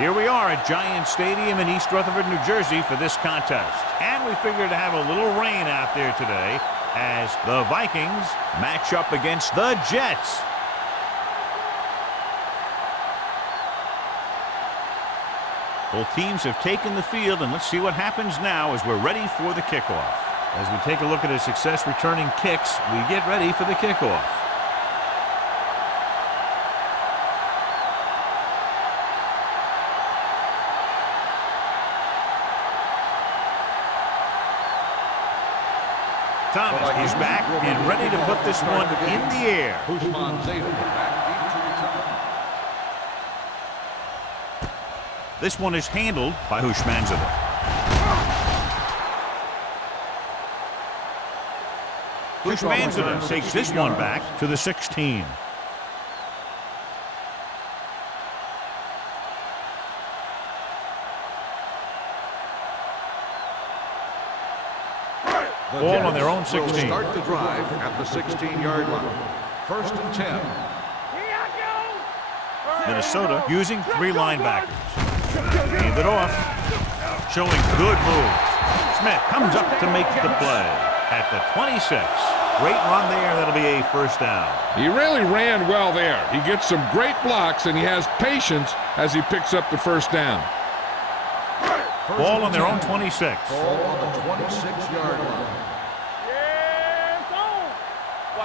Here we are at Giant Stadium in East Rutherford, New Jersey for this contest. And we figure to have a little rain out there today as the Vikings match up against the Jets. Both teams have taken the field, and let's see what happens now as we're ready for the kickoff. As we take a look at a success returning kicks, we get ready for the kickoff. Thomas, he's back and ready to put this one in the air. This one is handled by Hushmanzadeh. Hushmanzadeh takes this one back to the 16. Ball on their own 16. Start the drive at the 16-yard line. 1st and 10. Minnesota using 3 linebackers. Hand it off. Showing good moves. Smith comes up to make the play at the 26. Great run there. That'll be a 1st down. He really ran well there. He gets some great blocks, and he has patience as he picks up the 1st down. Ball on their own 26. Ball on the 26-yard line.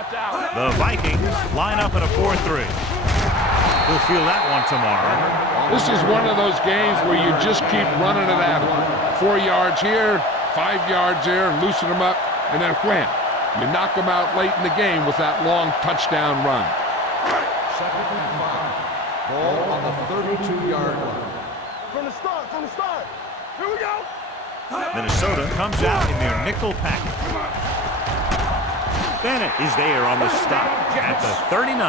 The Vikings line up in a 4-3. We'll feel that one tomorrow. This is one of those games where you just keep running it at him. 4 yards here, 5 yards there, loosen them up, and then wham. You knock them out late in the game with that long touchdown run. 2nd and 5. Ball on the 32-yard line. From the start. Here we go. Minnesota comes out in their nickel package. Bennett is there on the stop at the 39.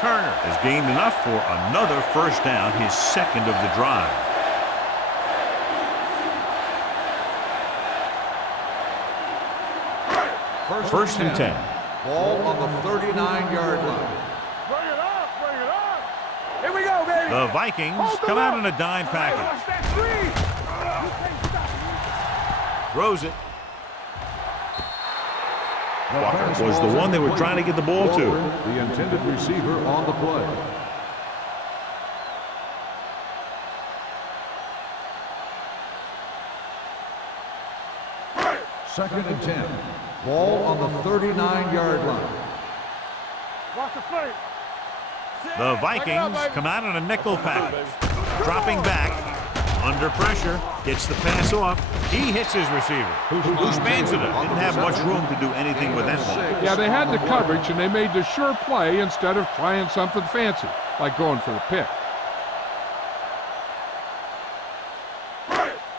Turner has gained enough for another 1st down, his 2nd of the drive. First and 10. Ball on the 39-yard line. Bring it up. Here we go, baby. The Vikings come out in a dime package. Throws it. Walker was the one they were trying to get the ball to. The intended receiver on the play. Second and 10. Ball on the 39-yard line. Watch the feet. The Vikings come out in a nickel package. Dropping back. Under pressure. Gets the pass off. He hits his receiver. Hushmanzadeh didn't have much room to do anything with that one. Yeah, they had the coverage, and they made the sure play instead of trying something fancy, like going for the pick.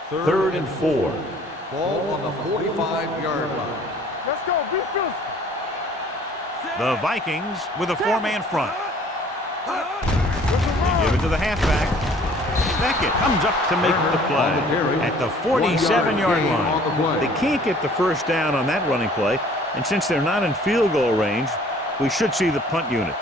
3rd and 4. Ball on the 45-yard line. Let's go. Beat this. The Vikings with a 4-man front. They give it to the halfback. Beckett comes up to make the play at the 47-yard line. They can't get the 1st down on that running play, and since they're not in field goal range, we should see the punt unit.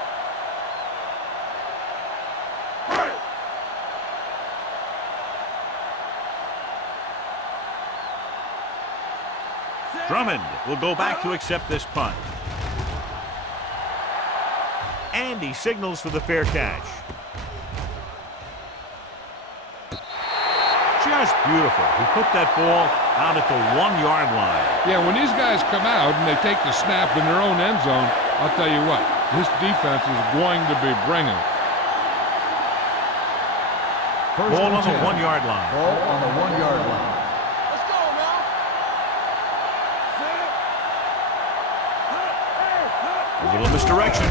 Drummond will go back to accept this punt. And he signals for the fair catch. Just beautiful. He put that ball out at the 1-yard line. Yeah, when these guys come out and they take the snap in their own end zone, I'll tell you what, this defense is going to be bringing it. Ball on the 1-yard line. Ball on the 1-yard line. Let's go, man. A little misdirection.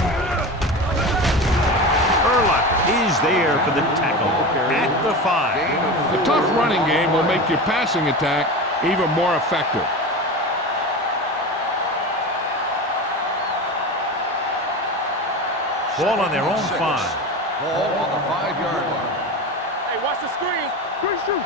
Is there for the tackle at the 5. A tough running game will make your passing attack even more effective. Ball on their own 5. Ball on the 5-yard line. Hey, watch the screen. Quick shoot.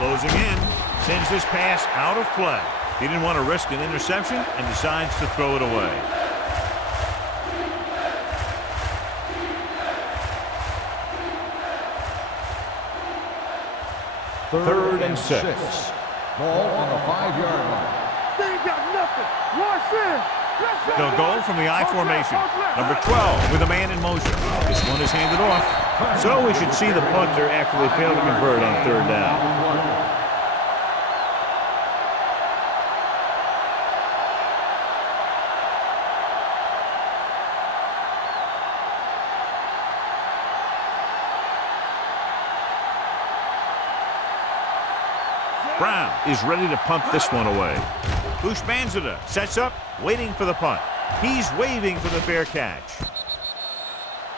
Closing in. Sends this pass out of play. He didn't want to risk an interception and decides to throw it away. 3rd and 6. Ball on the 5-yard line. They ain't got nothing. Wash in. They'll go from the I formation. Number 12 with a man in motion. This one is handed off. So we should see the punter after they fail to convert on 3rd down. Brown is ready to punt this one away. Bushmanzada sets up, waiting for the punt. He's waving for the fair catch.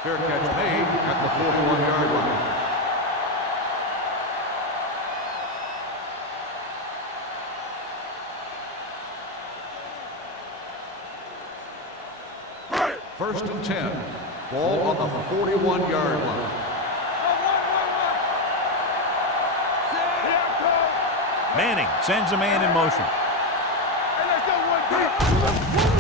Fair catch made at the 41-yard line. 1st and 10. Ball on the 41-yard line. Manning sends a man in motion.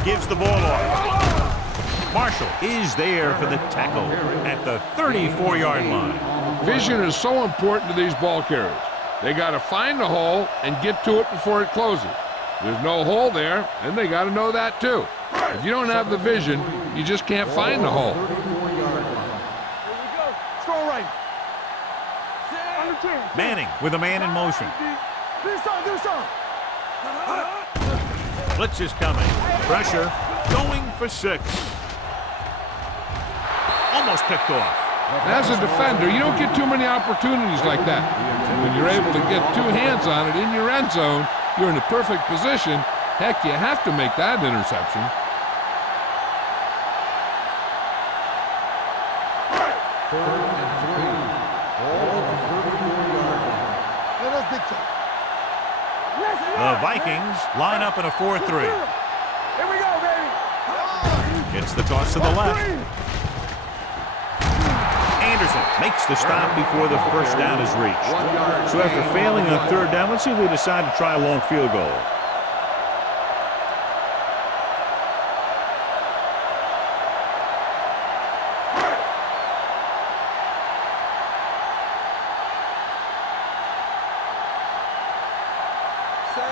Gives the ball off. Marshall is there for the tackle at the 34-yard line. Vision is so important to these ball carriers. They got to find the hole and get to it before it closes. There's no hole there, and they got to know that too. If you don't have the vision, you just can't find the hole. Here we go. Strong right. Manning with a man in motion. Do some. Blitz is coming. Pressure. Going for 6. Almost picked off. As a defender, you don't get too many opportunities like that. When you're able to get 2 hands on it in your end zone, you're in the perfect position. Heck, you have to make that interception. 3rd and 3. Ball on the 34-yard line. Let us big time. The Vikings line up in a 4-3. Here we go, baby. Gets the toss to the left. Anderson makes the stop before the first down is reached. So after failing on 3rd down, let's see if they decide to try a long field goal.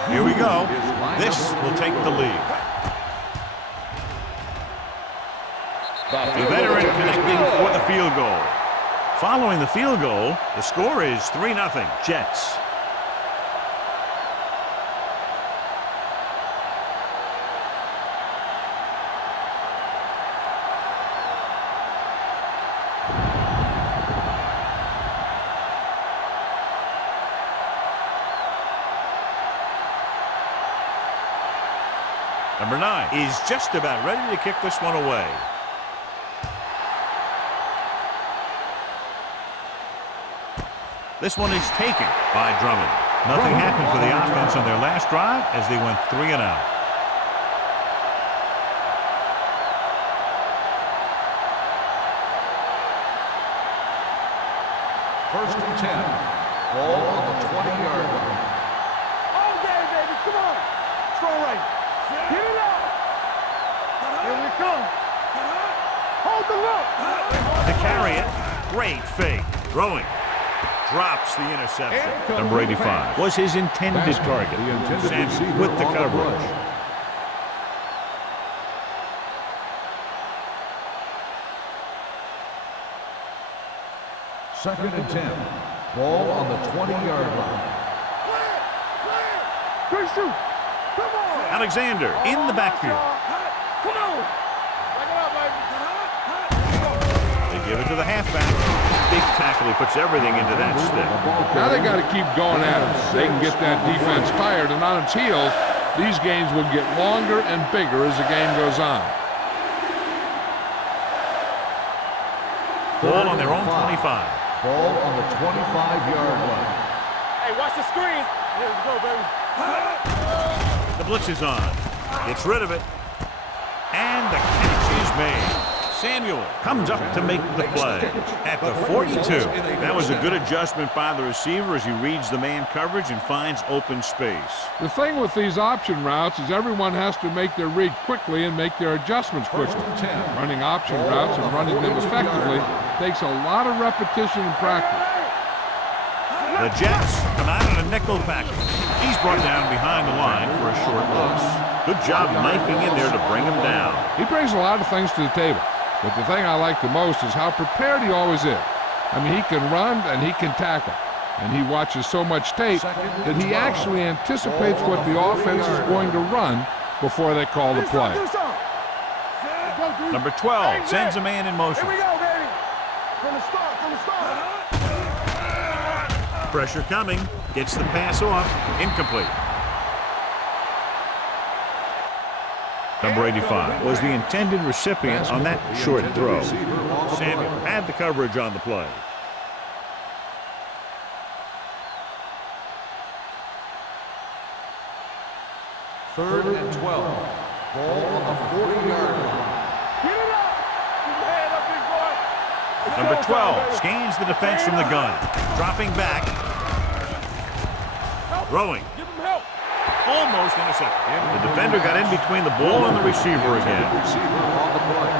Here we go. This will take the lead. The veteran connecting for the field goal. Following the field goal, the score is 3-0 Jets. Number 9 is just about ready to kick this one away. This one is taken by Drummond. Nothing happened for the offense on their last drive as they went 3 and out. First and 10. Ball on the 20-yard line. All day, baby. Come on. Strong right. Get it up. Here we come. Hold the look. To carry it, great fake. Throwing. Drops the interception. Number 85 was his intended target. Sanders with the coverage. Second and 10. Ball on the 20-yard line. Good shoot. Come on. Alexander in the backfield. Come on. Back it up, baby. They give it to the halfback. Big tackle. He puts everything into that stick. Now they got to keep going at it. They can get that defense tired and on its heels. These games will get longer and bigger as the game goes on. Ball on their own 25. Ball on the 25-yard line. Hey, watch the screen. Here we go, baby. The blitz is on. Gets rid of it. And the catch is made. Samuel comes up to make the play at the 42. That was a good adjustment by the receiver as he reads the man coverage and finds open space. The thing with these option routes is everyone has to make their read quickly and make their adjustments quickly. Running option routes and running them effectively takes a lot of repetition and practice. The Jets come out in a nickel package. He's brought down behind the line for a short loss. Good job knifing in there to bring him down. He brings a lot of things to the table, but the thing I like the most is how prepared he always is. I mean, he can run and he can tackle, and he watches so much tape that he actually anticipates what the offense is going to run before they call the play. Number 12 sends a man in motion. Here we go, baby. From the start, from the start. Pressure coming. Gets the pass off. Incomplete. Number 85 was the intended recipient on that short throw. Samuel had the coverage on the play. Third and 12. Ball on the 40-yard line. Get it up. Keep your head up, big boy. Number 12 scans the defense from the gun. Dropping back. Throwing. Give him help. Almost intercepted. The defender got in between the ball and the receiver again. Receiver on the play.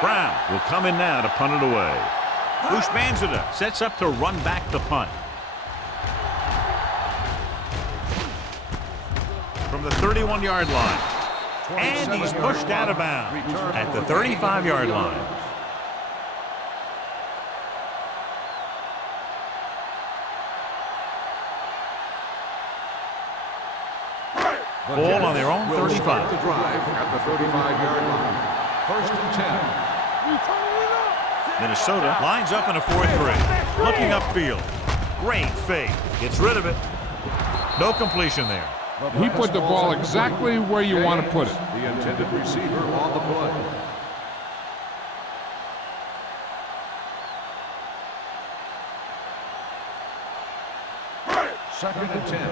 Brown will come in now to punt it away. Ushmanzada sets up to run back the punt. From the 31-yard line. And he's pushed out of bounds at the 35-yard line. Ball on their own 35. The drive at the 35-yard line. First and 10. Minnesota lines up in a 4-3. Looking upfield. Great fake. Gets rid of it. No completion there. He put the ball exactly where you want to put it. The intended receiver on the play. Second and 10.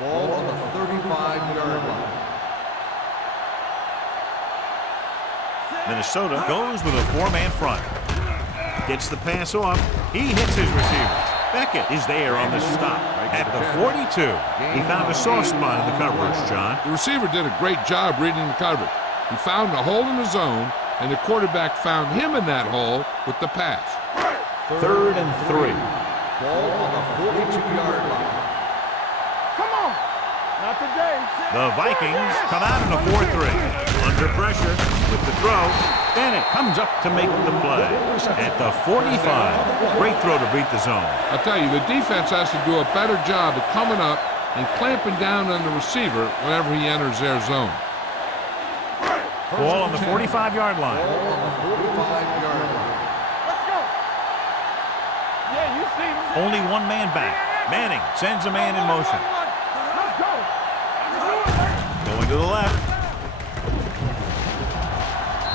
Ball on the 35-yard line. Minnesota goes with a 4-man front. Gets the pass off. He hits his receiver. Beckett is there on the stop at the 42. He found a soft spot in the coverage, John. The receiver did a great job reading the coverage. He found a hole in the zone, and the quarterback found him in that hole with the pass. Third and 3. Ball on the 42-yard line. Come on. Not today. The Vikings come out in a 4-3. Under pressure with the throw. Bennett comes up to make the play at the 45. Great throw to beat the zone. I'll tell you, the defense has to do a better job of coming up and clamping down on the receiver whenever he enters their zone. Ball on the 45-yard line. Ball on the 45-yard line. Let's go. Yeah, you see me. Only one man back. Manning sends a man in motion. Let's go. Going to the left.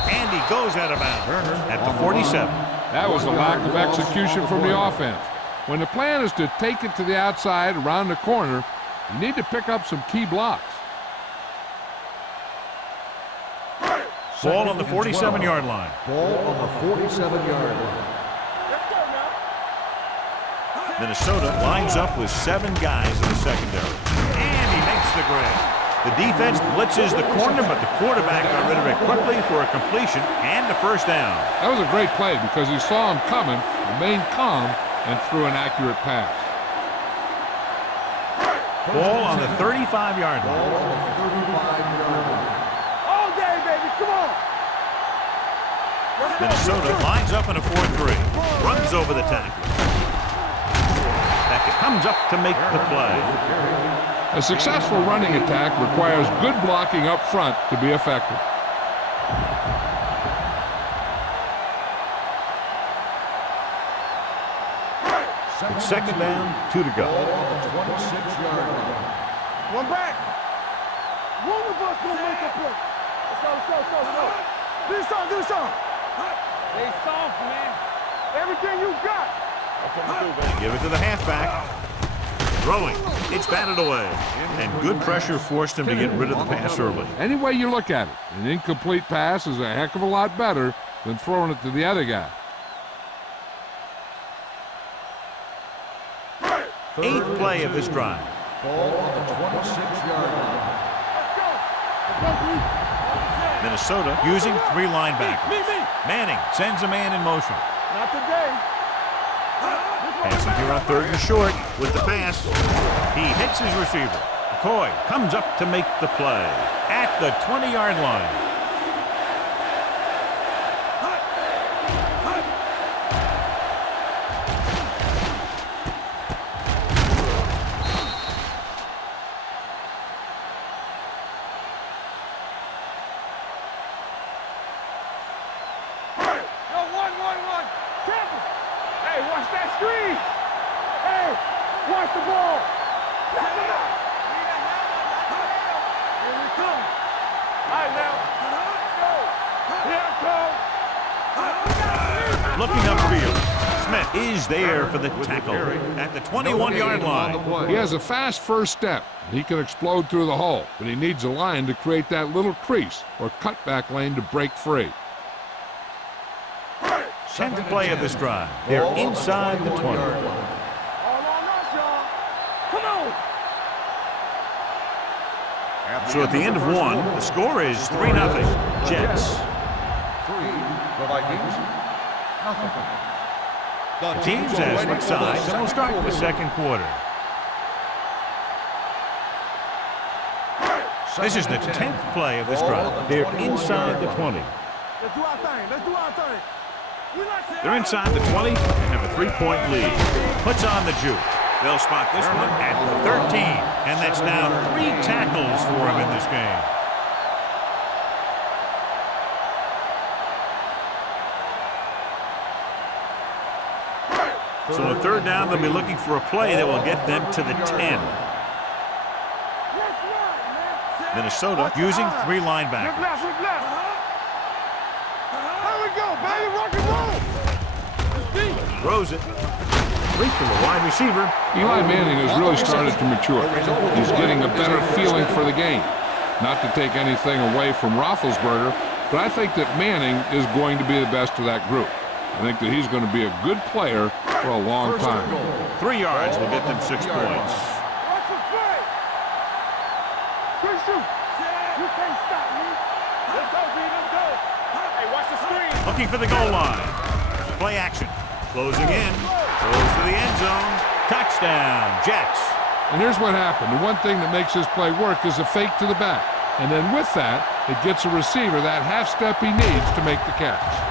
And he goes out of bounds at the 47. That was a lack of execution from the offense. When the plan is to take it to the outside around the corner, you need to pick up some key blocks. Ball on the 47-yard line. Ball on the 47-yard line. Let's go now. Minnesota lines up with 7 guys in the secondary. And he makes the grab. The defense blitzes the corner, but the quarterback got rid of it quickly for a completion and a first down. That was a great play because he saw him coming, remained calm, and threw an accurate pass. Ball on the 35-yard Ball line. on the 35-yard line. All day, baby. Come on. Minnesota lines up in a 4-3. Runs over the tackle. Beckett comes up to make the play. A successful running attack requires good blocking up front to be effective. It's second down, 2 to go. Ball on the 26-yard line. One back. One of us will make a play. Let's go, let's go, let's go, let's go. Do something, do something. Stay soft, man. Everything you got. Give it to the halfback. Throwing. It's batted away. And good pressure forced him to get rid of the pass early. Any way you look at it, an incomplete pass is a heck of a lot better than throwing it to the other guy. 8th play of this drive. Ball on the 26-yard line. Minnesota using 3 linebackers. Manning sends a man in motion. Not today. Passing here on 3rd and short with the pass. He hits his receiver. McCoy comes up to make the play at the 20-yard line. Hey, watch that screen. Hey, watch the ball. Here we come. All right, now. Here it comes. Looking upfield. Smith is there for the tackle at the 21-yard line. He has a fast first step. He can explode through the hole, but he needs a line to create that little crease or cutback lane to break free. 10th play of this drive. They're inside the 20. All on us, y'all. Come on. So at the end of 1, the score is 3-0. Jets. 3, the Vikings, nothing. The teams as switch sides, and we'll start the 2nd quarter. This is the 10th play of this drive. They're inside the 20. Let's do our thing. Let's do our thing. They're inside the 20 and have a 3-point lead. Puts on the juke. They'll spot this one at the 13. And that's now 3 tackles for him in this game. So on 3rd down, they'll be looking for a play that will get them to the 10. Minnesota using 3 linebackers. Go, baby, rock and roll. Throws it. Complete from the wide receiver. Eli Manning has really started to mature. He's getting a better feeling for the game. Not to take anything away from Roethlisberger, but I think that Manning is going to be the best of that group. I think that he's going to be a good player for a long time. 3 yards will get them 6 points. Watch the play. Good shoot. You can't stop me. Let's go, B. Let's go. Hey, watch the screen. Looking for the goal line. Play action. Closing in. Goes to the end zone. Touchdown, Jets. And here's what happened. The one thing that makes this play work is a fake to the back. And then with that, it gets a receiver that half step he needs to make the catch.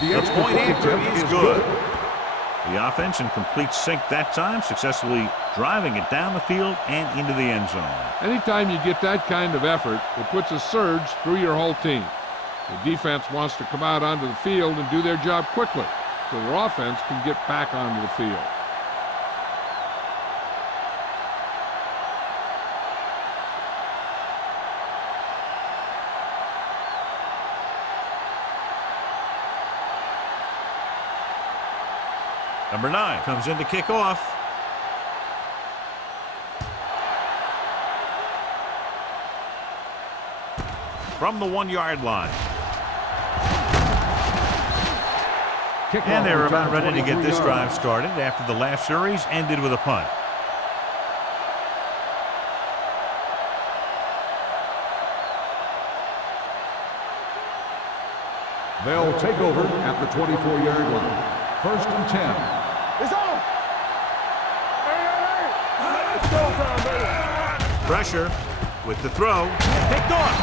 The point after is good. The offense in complete sync that time, successfully driving it down the field and into the end zone. Anytime you get that kind of effort, it puts a surge through your whole team. The defense wants to come out onto the field and do their job quickly so their offense can get back onto the field. Number 9 comes in to kick off. From the 1-yard line. And they're about ready to get this drive started after the last series ended with a punt. They'll take over at the 24-yard line. 1st and 10. It's on. Hey. It's go time, baby. Pressure with the throw. Picked off.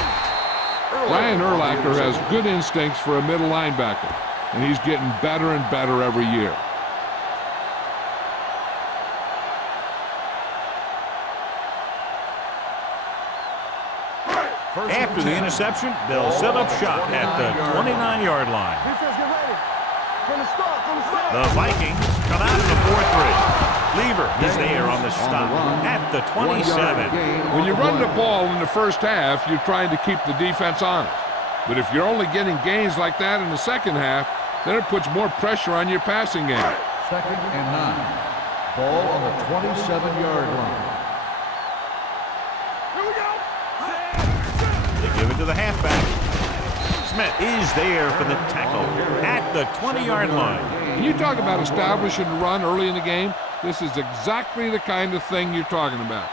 Ryan Urlacher has good instincts for a middle linebacker, and he's getting better and better every year. After the interception, they'll set up shop at the 29-yard line. Defense, get ready. From the start. The Vikings come out in the 4-3. Lever is there on the stop at the 27. When you run the ball in the first half, you're trying to keep the defense honest. But if you're only getting gains like that in the second half, then it puts more pressure on your passing game. 2nd and 9. Ball on the 27-yard line. Here we go. They give it to the halfback. Smith is there for the tackle at the 20-yard line. When you talk about establishing the run early in the game, this is exactly the kind of thing you're talking about.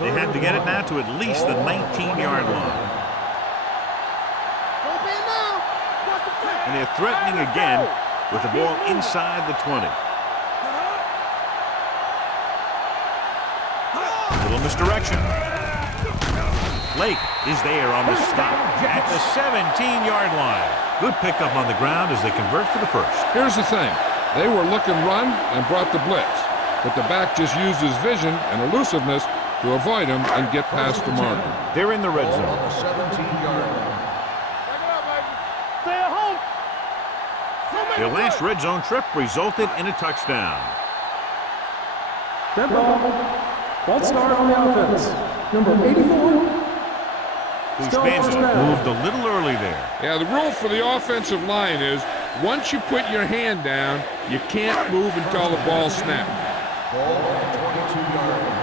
They have to get it now to at least the 19-yard line. And they're threatening again with the ball inside the 20. Little misdirection. Lake is there on the stop at the 17-yard line. Good pickup on the ground as they convert for the first. Here's the thing. They were looking run and brought the blitz. But the back just used his vision and elusiveness to avoid him and get past the marker. They're in the red zone. On the 17-yard line. Stay at home. Their last red zone trip resulted in a touchdown. Tempo. False start on the offense. Number 84. Uspanza moved a little early there. Yeah, the rule for the offensive line is once you put your hand down, you can't move until the ball snaps. Ball on the 22-yard line.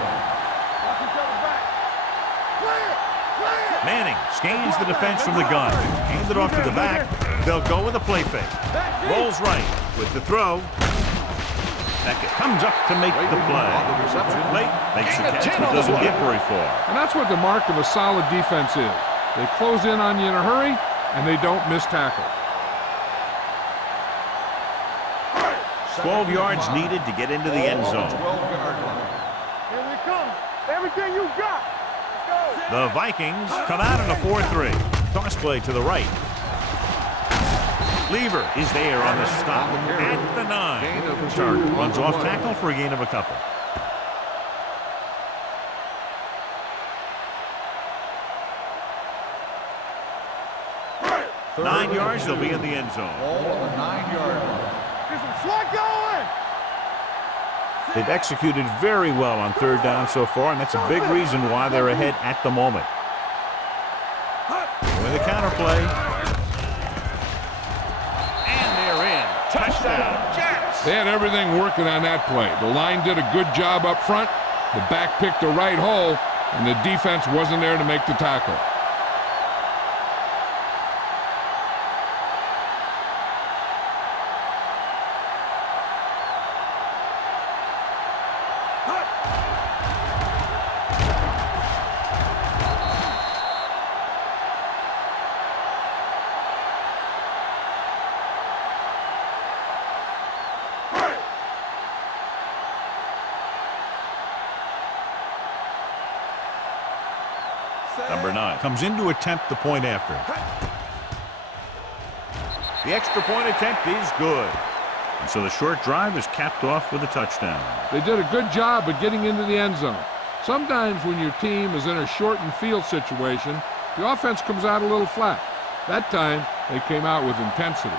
Manning scans the defense from the gun. Hand it off to the back. They'll go with a play fake. Rolls right with the throw. Beckett comes up to make the play. Late makes the catch but doesn't get very far. And that's what the mark of a solid defense is. They close in on you in a hurry, and they don't miss tackle. 12 yards needed to get into the end zone. 12-yard line. Here we come. Everything you got. Let's go. The Vikings come out in a 4-3. Toss play to the right. Lever is there on the stop at the 9. Turner runs off tackle for a gain of a couple. 9 yards, they'll be in the end zone. Ball on the 9-yard line. Get some slot going. They've executed very well on third down so far, and that's a big reason why they're ahead at the moment. With a counter play. And they're in. Touchdown, Jets! They had everything working on that play. The line did a good job up front. The back picked the right hole, and the defense wasn't there to make the tackle. Number 9 comes in to attempt the point after. The extra point attempt is good. And so the short drive is capped off with a touchdown. They did a good job of getting into the end zone. Sometimes when your team is in a shortened field situation, the offense comes out a little flat. That time, they came out with intensity.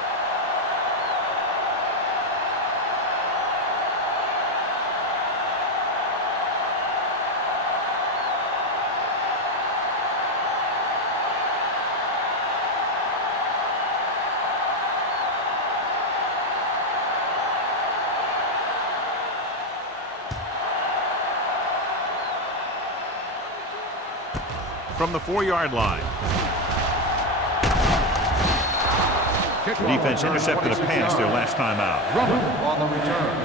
From the 4-yard line. The defense intercepted a pass their last time out. On the return.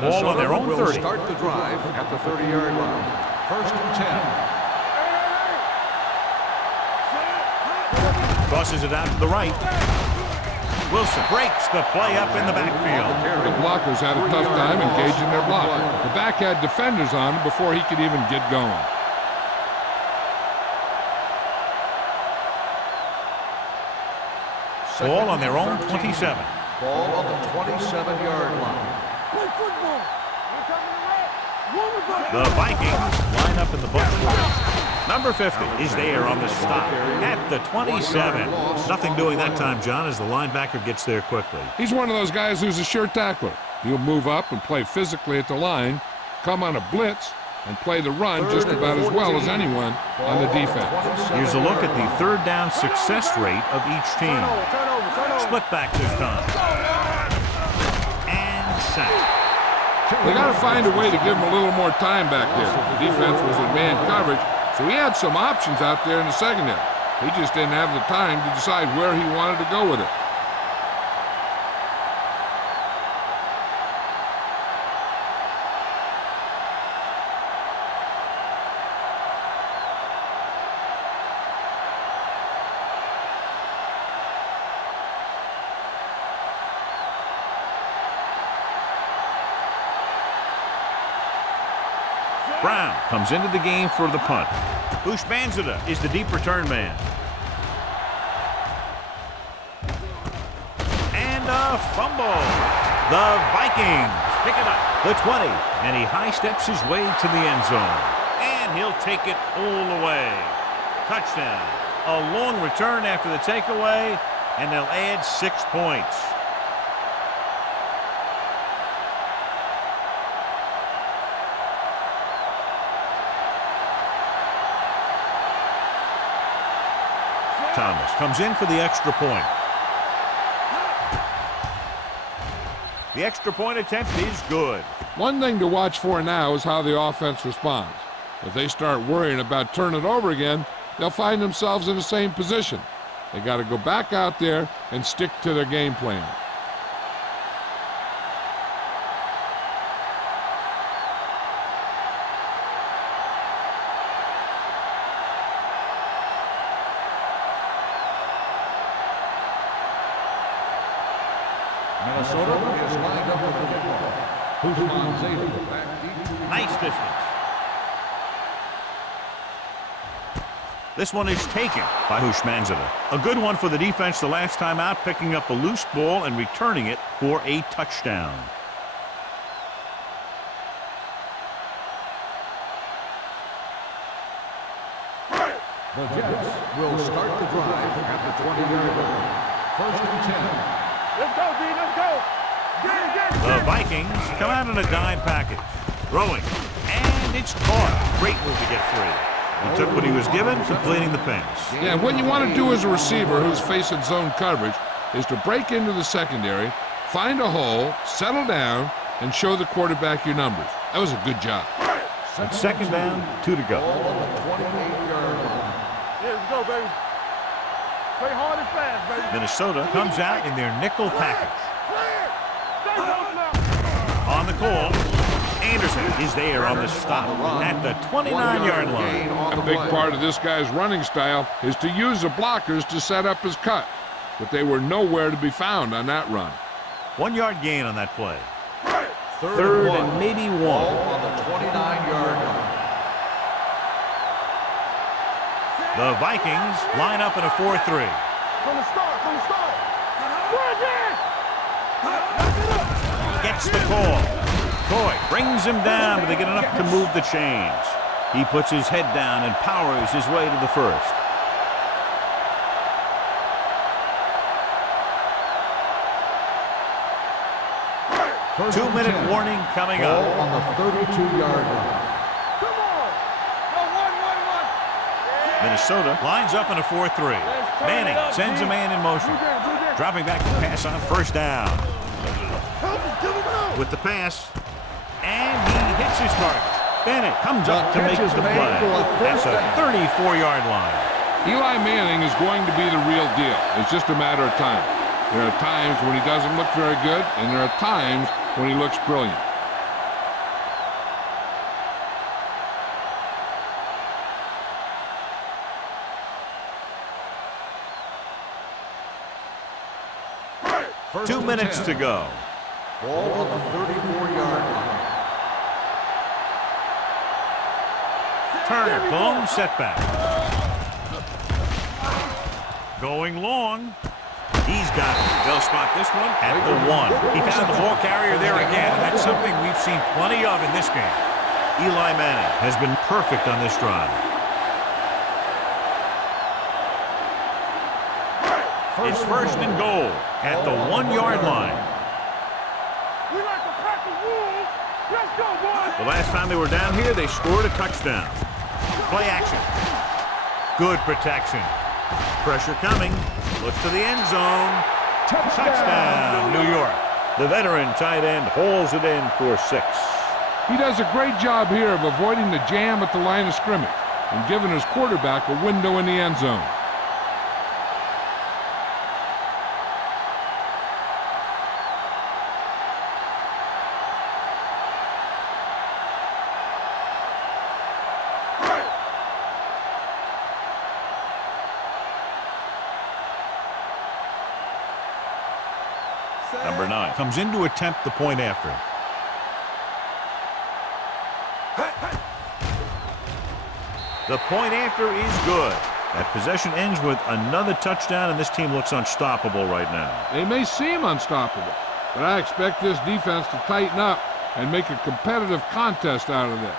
Ball on their own 30. Start the drive at the 30-yard line. 1st and 10. Tosses it out to the right. Wilson breaks the play up in the backfield. The blockers had a tough time engaging their block. The back had defenders on him before he could even get going. Ball on their own 27. Ball on the 27-yard line. Play football. The Vikings line up in the bunch roll. Number 50 is there on the stop at the 27. Nothing doing that time, John, as the linebacker gets there quickly. He's one of those guys who's a sure tackler. He'll move up and play physically at the line, come on a blitz, and play the run just about as well as anyone on the defense. Here's a look at the third down success rate of each team. Split back this time. And sack. They got to find a way to give him a little more time back there. The defense was in man coverage, so he had some options out there in the secondary. He just didn't have the time to decide where he wanted to go with it. Brown comes into the game for the punt. Bushmanzada is the deep return man. And a fumble. The Vikings pick it up. The 20. And he high steps his way to the end zone. And he'll take it all the way. Touchdown. A long return after the takeaway, and they'll add 6 points. Thomas comes in for the extra point. The extra point attempt is good. One thing to watch for now is how the offense responds. If they start worrying about turning it over again, they'll find themselves in the same position. They got to go back out there and stick to their game plan. Minnesota is lined up with the football. Bushmanzada back deep. Nice distance. This one is taken by Bushmanzada. A good one for the defense the last time out, picking up a loose ball and returning it for a touchdown. The Jets will start the drive at the 20-yard line. 1st and 10. Let's go, D. Let's go. The Vikings come out in a dime package. Throwing. And it's caught. Great move to get free. He took what he was given, completing the pass. Yeah, what you want to do as a receiver who's facing zone coverage is to break into the secondary, find a hole, settle down, and show the quarterback your numbers. That was a good job. And second down, 2 to go. Ball on the 28-yard line. Yeah, let's go, baby. Play hard and fast, baby. Minnesota comes out in their nickel package. Stay close now. On the call, Anderson is there on the stop at the 29-yard line. A big part of this guy's running style is to use the blockers to set up his cut, but they were nowhere to be found on that run. 1 yard gain on that play. Third and maybe 1. Ball on the 29-yard line. The Vikings line up in a 4-3. From the start, from the start. Gets the call. Coy brings him down, but they get enough to move the chains. He puts his head down and powers his way to the first. First 2-minute warning coming up. Ball on the 32-yard line. Come on. Go, one. Minnesota lines up in a 4-3. Manning sends a man in motion. Dropping back to pass on first down. With the pass. And he hits his target. Bennett comes up to make the play. That's a 34-yard line. Eli Manning is going to be the real deal. It's just a matter of time. There are times when he doesn't look very good, and there are times when he looks brilliant. First 2 minutes 10. to go. Ball on the 34-yard line. Turner, blown setback. Going long. He's got it. They'll spot this one At the 1. He found the ball carrier there again, and that's something we've seen plenty of in this game. Eli Manning has been perfect on this drive. It's first and goal at the 1-yard line. We like to pack the wolves. Let's go, boys. The last time they were down here, they scored a touchdown. Play action. Good protection. Pressure coming. Looks to the end zone. Touchdown, New York. The veteran tight end hauls it in for 6. He does a great job here of avoiding the jam at the line of scrimmage and giving his quarterback a window in the end zone. Number 9 comes in to attempt the point after. The point after is good. That possession ends with another touchdown, and this team looks unstoppable right now. They may seem unstoppable, but I expect this defense to tighten up and make a competitive contest out of this.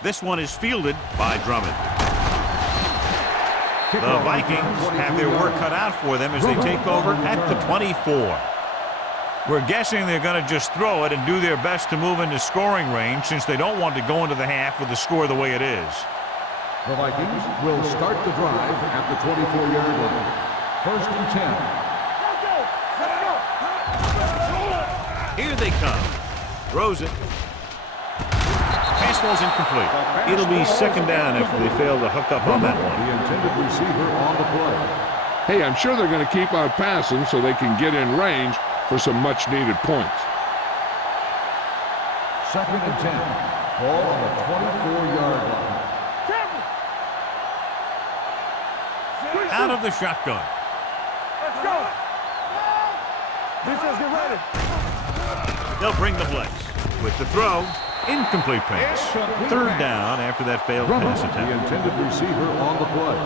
This one is fielded by Drummond. The Vikings have their work cut out for them as they take over at the 24. We're guessing they're going to just throw it and do their best to move into scoring range since they don't want to go into the half with the score the way it is. The Vikings will start the drive at the 24-yard line. First and 10. Here they come. Throws it. Pass ball's incomplete. It'll be second down after they fail to hook up on that one. The intended receiver on the play. Hey, I'm sure they're going to keep on passing so they can get in range for some much-needed points. Second and 10. Ball on the 24-yard line. Out of the shotgun. Let's go. Defense, get ready. They'll bring the blitz. With the throw, incomplete pass. Third down after that failed pass The attempt. intended receiver on the play.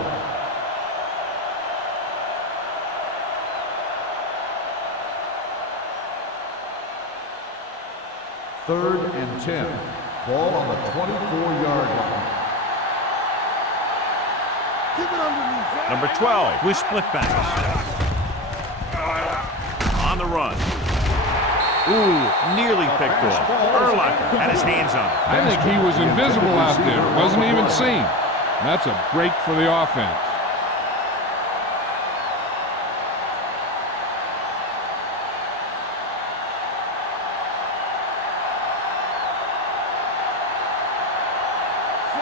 Third and 10. Ball on the 24-yard line. Keep it underneath. Number 12 with split backs. On the run. Ooh, nearly picked off. Urlacher had his hands on it. I think he was invisible out there. Wasn't even seen. That's a break for the offense.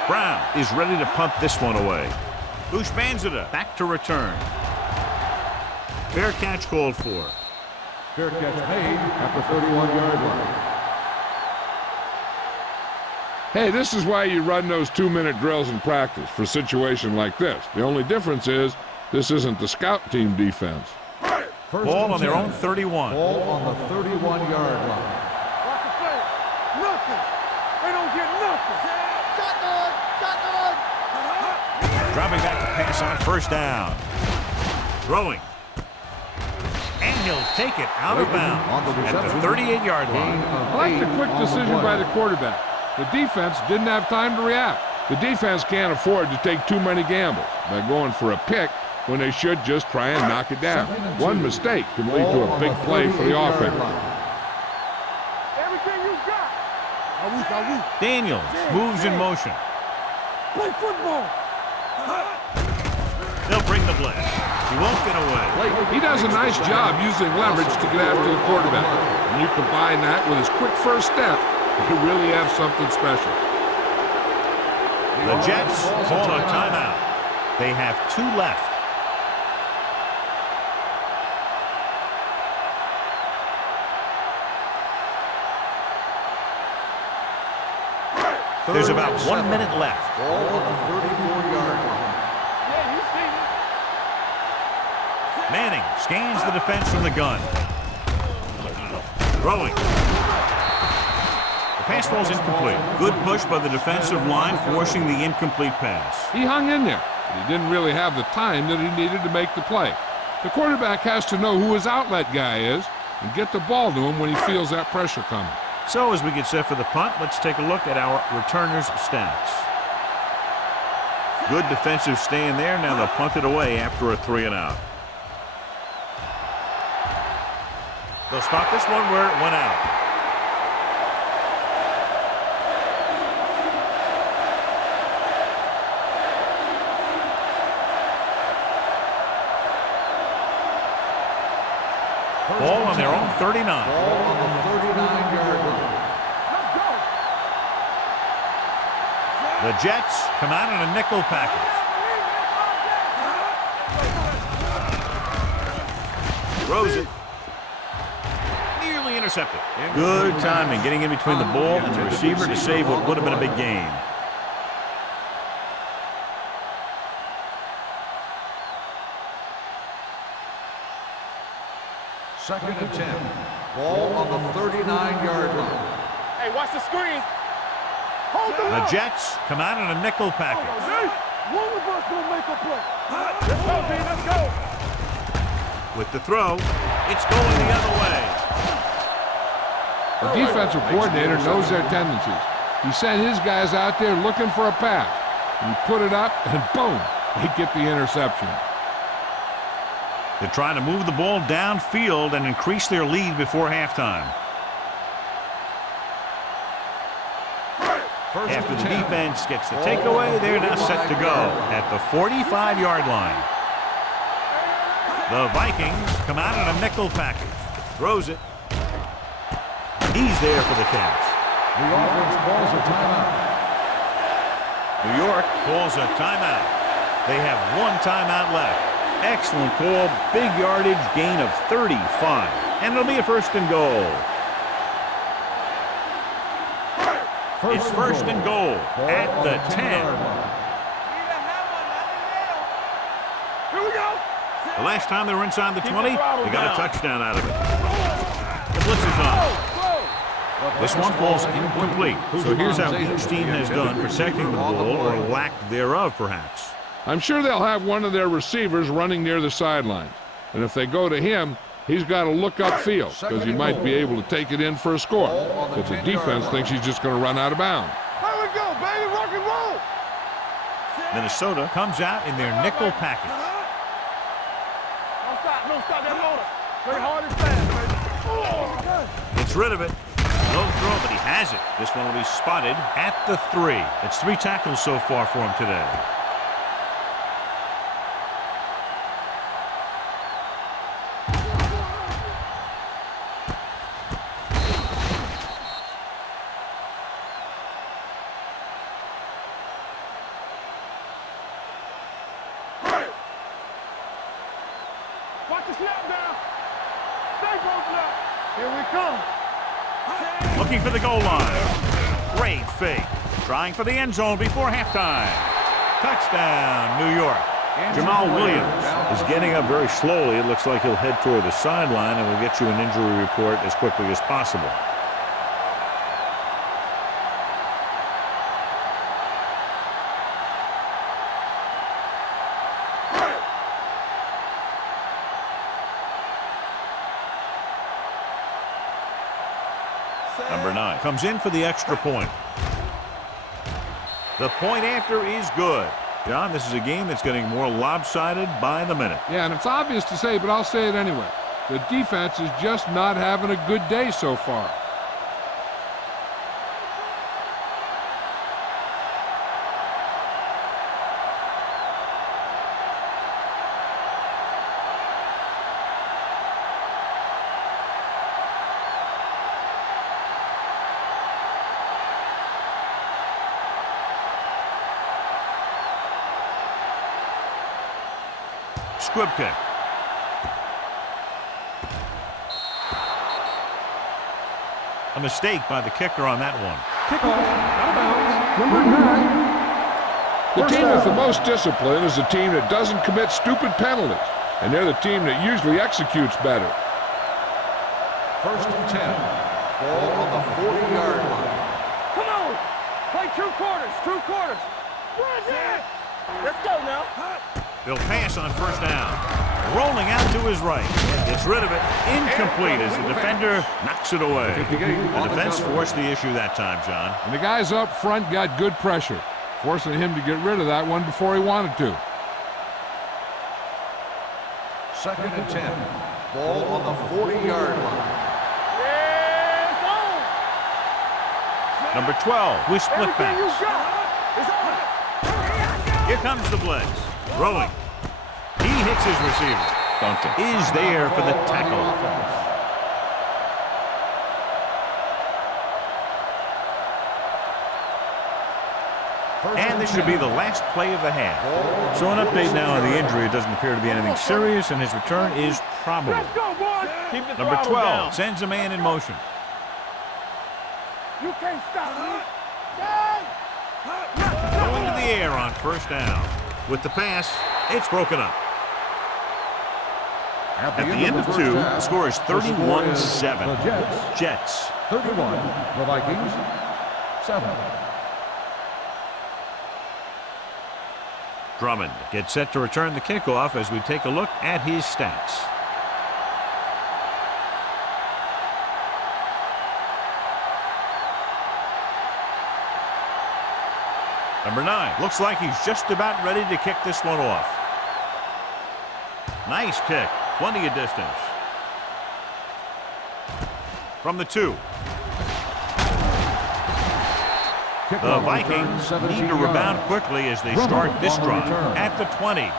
Brown is ready to punt this one away. Ushmanzada back to return. Fair catch called for. Fair catch made at the 31-yard line. Hey, this is why you run those 2-minute drills in practice for a situation like this. The only difference is this isn't the scout team defense. First Ball and on their 10. own 31. Ball on the 31-yard line. Watch the play. Nothing. They don't get nothing. Shotgun. Shotgun. Dropping back to pass on first down. Throwing. And he'll take it out of bounds at the 38-yard line. I like the quick decision by the quarterback. The defense didn't have time to react. The defense can't afford to take too many gambles by going for a pick when they should just try and knock it down. One mistake can lead to a big play for the offense. Everything you got. Are we? Daniels moves in motion. Play football. They'll bring the blitz. He won't get away. He does a nice job using leverage to get after the quarterback. And you combine that with his quick first step, you really have something special. The Jets call a timeout. They have 2 left. There's about 1 minute left. Ball on the 34-yard line. Yeah, you see it. Manning scans the defense from the gun. Throwing. The pass falls incomplete. Good push by the defensive line, forcing the incomplete pass. He hung in there, but he didn't really have the time that he needed to make the play. The quarterback has to know who his outlet guy is and get the ball to him when he feels that pressure coming. So as we get set for the punt, let's take a look at our returners' stats. Good defensive stand there. Now they'll punt it away after a 3-and-out. They'll stop this one where it went out. Ball on their own 39. Ball on the 39-yard line. The Jets come out in a nickel package. Throws it. Nearly intercepted. Good timing, getting in between the ball and the receiver to save what would have been a big gain. Second and 10. Ball on the 39-yard line. Hey, watch the screen. Hold the The Jets come out in a nickel package. One of us will make a play. Let's go, B. Let's go. With the throw, it's going the other way. The defensive coordinator knows their tendencies. He sent his guys out there looking for a pass. He put it up, and boom, they get the interception. They're trying to move the ball downfield and increase their lead before halftime. After the defense gets the takeaway, they're now set to go at the 45-yard line. The Vikings come out in a nickel package. Throws it. He's there for the catch. The offense calls a timeout. New York calls a timeout. They have one timeout left. Excellent call. Big yardage, gain of 35. And it'll be a first and goal. It's first and goal at the 10. Here we go. The last time they were inside the 20, they got a touchdown out of it. The blitz is on. This one falls incomplete. So here's how each team has done protecting the ball, or lack thereof, perhaps. I'm sure they'll have one of their receivers running near the sidelines. And if they go to him, he's got to look upfield because he might be able to take it in for a score. But the defense thinks he's just going to run out of bounds. There we go, baby. Rock and roll. Minnesota comes out in their nickel package. Don't stop. Don't stop that motor. Play hard and fast, baby. Oh, Gets rid of it. No throw, but he has it. This one will be spotted at the 3. It's 3 tackles so far for him today. watch the snap down. Stay broken up. Here we come. Looking for the goal line. Great fake. Trying for the end zone before halftime. Touchdown, New York. Jamal Williams is getting up very slowly. It looks like he'll head toward the sideline, and we'll get you an injury report as quickly as possible. Number 9 comes in for the extra point. The point after is good. John, this is a game that's getting more lopsided by the minute. Yeah, and it's obvious to say, but I'll say it anyway. The defense is just not having a good day so far. Squib kick. A mistake by the kicker on that one. Kickoff, out of bounds. number 9. The First team with the down. most discipline is the team that doesn't commit stupid penalties, and they're the team that usually executes better. First and 10. Ball on the 40-yard line. Come on. Play 2 quarters. 2 quarters. Where's it? Let's go now. They'll pass on first down. Rolling out to his right. Gets rid of it. Incomplete as the defender knocks it away. The defense forced the issue that time, John. And the guys up front got good pressure, forcing him to get rid of that one before he wanted to. Second and 10. Ball on the 40-yard line. Yes, on. Number 12 with split Everything you backs. got is on. Here comes the blitz. Throwing. He hits his receiver. Duncan is there for the tackle. And this should be the last play of the half. So an update now on the injury. It doesn't appear to be anything serious, and his return is probable. Let's go, boys. Keep the Number throttle 12 down. sends a man in motion. You can't stop me. Going to the air on first down. With the pass, it's broken up. At the end of 2, the score is 31-7. The Jets. 31. The Vikings, 7. Drummond gets set to return the kickoff as we take a look at his stats. Number 9. Looks like he's just about ready to kick this one off. Nice kick. Plenty of distance. From the 2. The Vikings need to rebound quickly as they start this drive at the 20.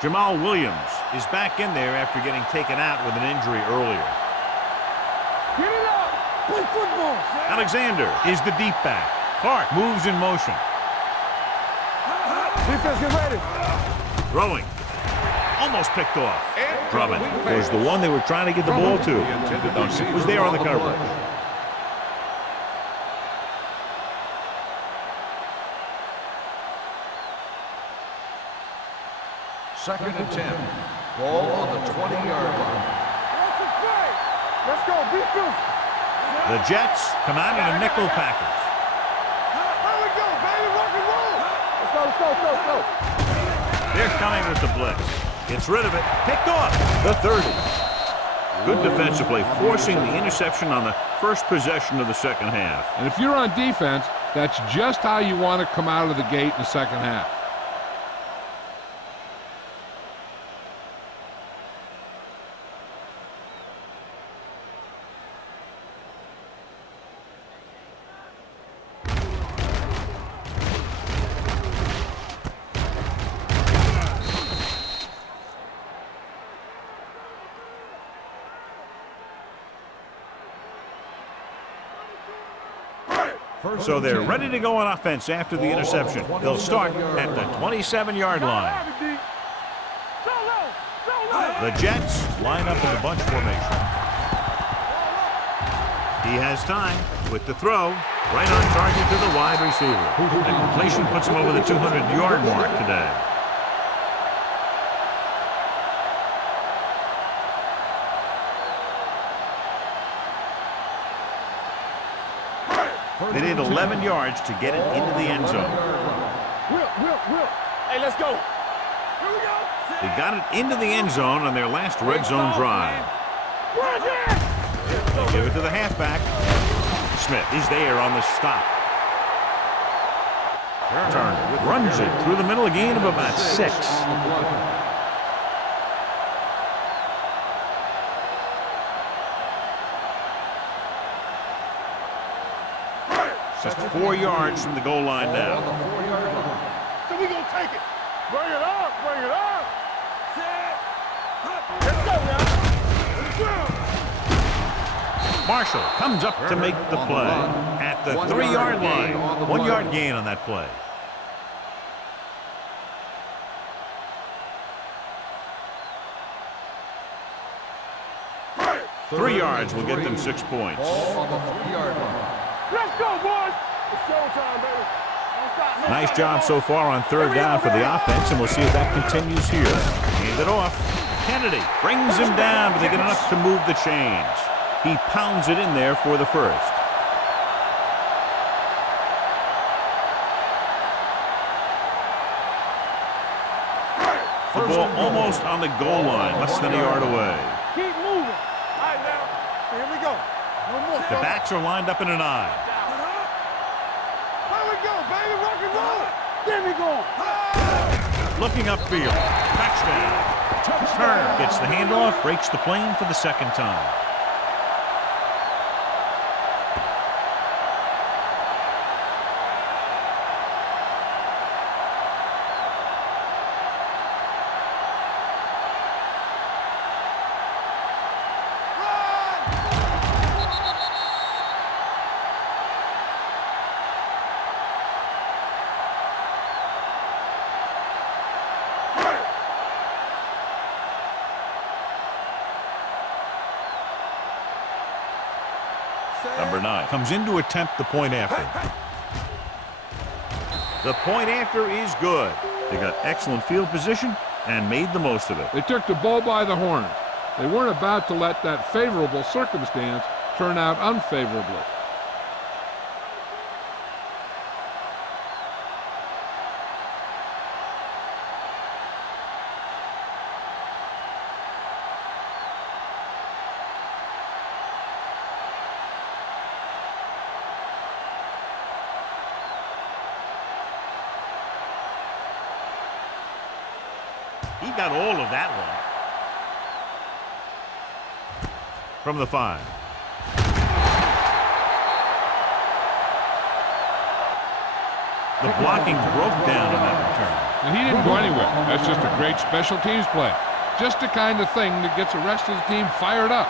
Jamal Williams is back in there after getting taken out with an injury earlier. Get it up. Play football. Alexander is the deep back. Clark moves in motion. Defense, get ready. Throwing. Almost picked off. Drummond was the one they were trying to get the ball to. Duncan was there on the coverage. Second and 10. Ball on the 20-yard line. Let's go, defense. The Jets come out in a nickel package. Here we go, baby. Rock and roll. Let's go. They're coming with the blitz. Gets rid of it. Picked off. The 30. Good defensive play, forcing the interception on the first possession of the second half. And if you're on defense, that's just how you want to come out of the gate in the second half. So they're ready to go on offense after the interception. They'll start at the 27-yard line. The Jets line up in the bunch formation. He has time with the throw. Right on target to the wide receiver. The completion puts him over the 200-yard mark today. They need 11 yards to get it into the end zone. Will. Hey, let's go. Here we go. They got it into the end zone on their last red zone drive. They give it to the halfback. Smith is there on the stop. Turner runs it through the middle, a gain of about 6. Just 4 yards from the goal line now. So we gonna take it. Bring it up. Let's go now. Marshall comes up to make the play at the 3-yard line. 1-yard gain on that play. 3 yards will get them 6 points. Ball on the 3-yard line. Let's go, boys. It's showtime, baby. Don't stop, don't Nice stop, job so far on 3rd down for the offense, and we'll see if that continues here. Hand it off. Kennedy brings him down, but they get enough to move the chains. He pounds it in there for the first. The ball almost on the goal line, less than a yard away. Keep moving. All right, now. Here we go. No more. The backs are lined up in an I. Here we go, baby. Rock and roll. There we go. Looking upfield. Touchdown. Turner gets the handoff, breaks the plane for the 2nd time. Number 9 comes in to attempt the point after. The point after is good. They got excellent field position and made the most of it. They took the bull by the horns. They weren't about to let that favorable circumstance turn out unfavorably. He got all of that one. From the 5. The blocking broke down on that return. And he didn't go anywhere. That's just a great special teams play. Just the kind of thing that gets the rest of the team fired up.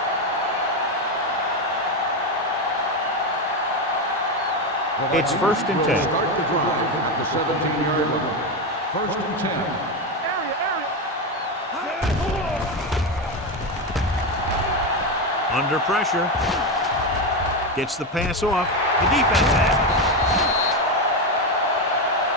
It's 1st and 10. Start the drive at the 17-yard line. 1st and 10. Under pressure. Gets the pass off. The defense has it.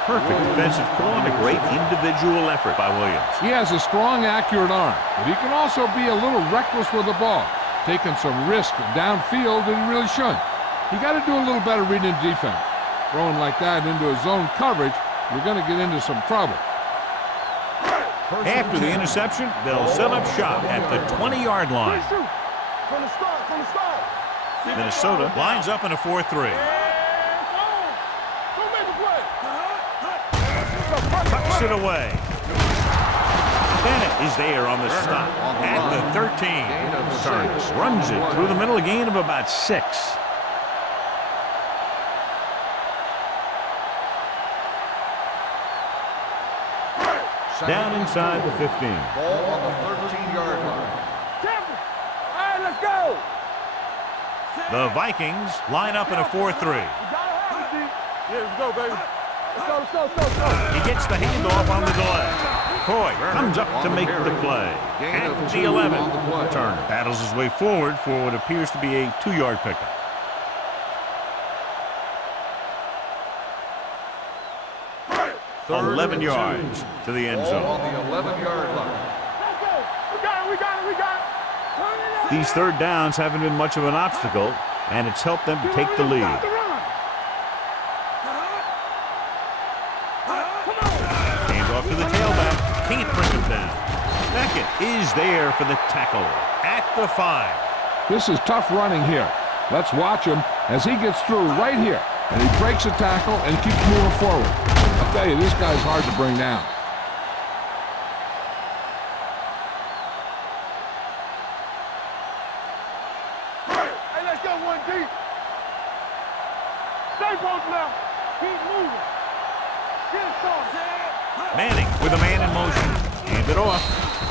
Perfect defensive call and a great individual effort by Williams. He has a strong, accurate arm, but he can also be a little reckless with the ball, taking some risk downfield that he really shouldn't. You got to do a little better reading defense. Throwing like that into a zone coverage, you're going to get into some trouble. After the interception, they'll set up shop at the 20-yard line. From the start, from the start. Minnesota lines up in a 4-3. Tucks it away. Bennett is there on the stop at the 13. Turns, runs it through the middle, a gain of about 6. Down inside the 15. Ball on the 13-yard line. Let's go. The Vikings line up in a 4-3. Yeah, let's go, baby. Let's go. He gets the handoff on the delay. Coy comes up to make the play. At the 11. Turner battles his way forward for what appears to be a 2-yard pickup. Third 11 and yards to the end Ball zone. on the 11-yard line. Let's go. We got it. These 3rd downs haven't been much of an obstacle, and it's helped them to take the lead. Hand off to the tailback. Can't bring him down. Beckett is there for the tackle at the 5. This is tough running here. Let's watch him as he gets through right here. And he breaks a tackle and keeps moving forward. I'll tell you, this guy's hard to bring down. Hey, let's go 1 deep. Stay post now. Keep moving. Get it started. Manning with a man in motion. Hand it off.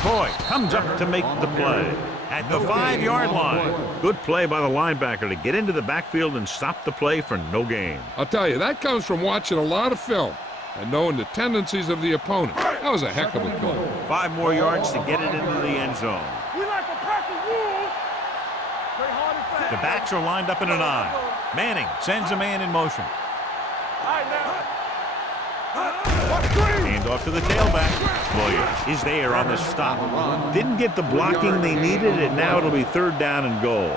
Coy comes up to make the play at the 5-yard line. Good play by the linebacker to get into the backfield and stop the play for no gain. I'll tell you, that comes from watching a lot of film and knowing the tendencies of the opponent. That was a heck of a play. 5 more yards to get it into the end zone. We like to practice rules. The backs are lined up in an I. Manning sends a man in motion. Hand off to the tailback. Williams is there on the stop. Didn't get the blocking they needed, and now it'll be 3rd down and goal.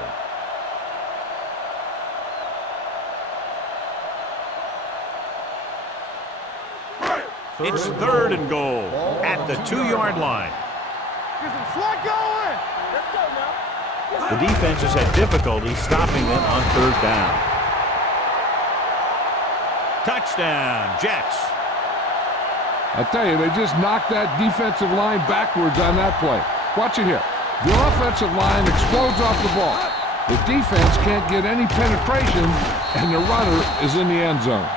It's 3rd and goal at the 2-yard line. Get some sweat going. Let's go now. The defense has had difficulty stopping them on 3rd down. Touchdown, Jets. I tell you, they just knocked that defensive line backwards on that play. Watch it here. The offensive line explodes off the ball. The defense can't get any penetration, and the runner is in the end zone.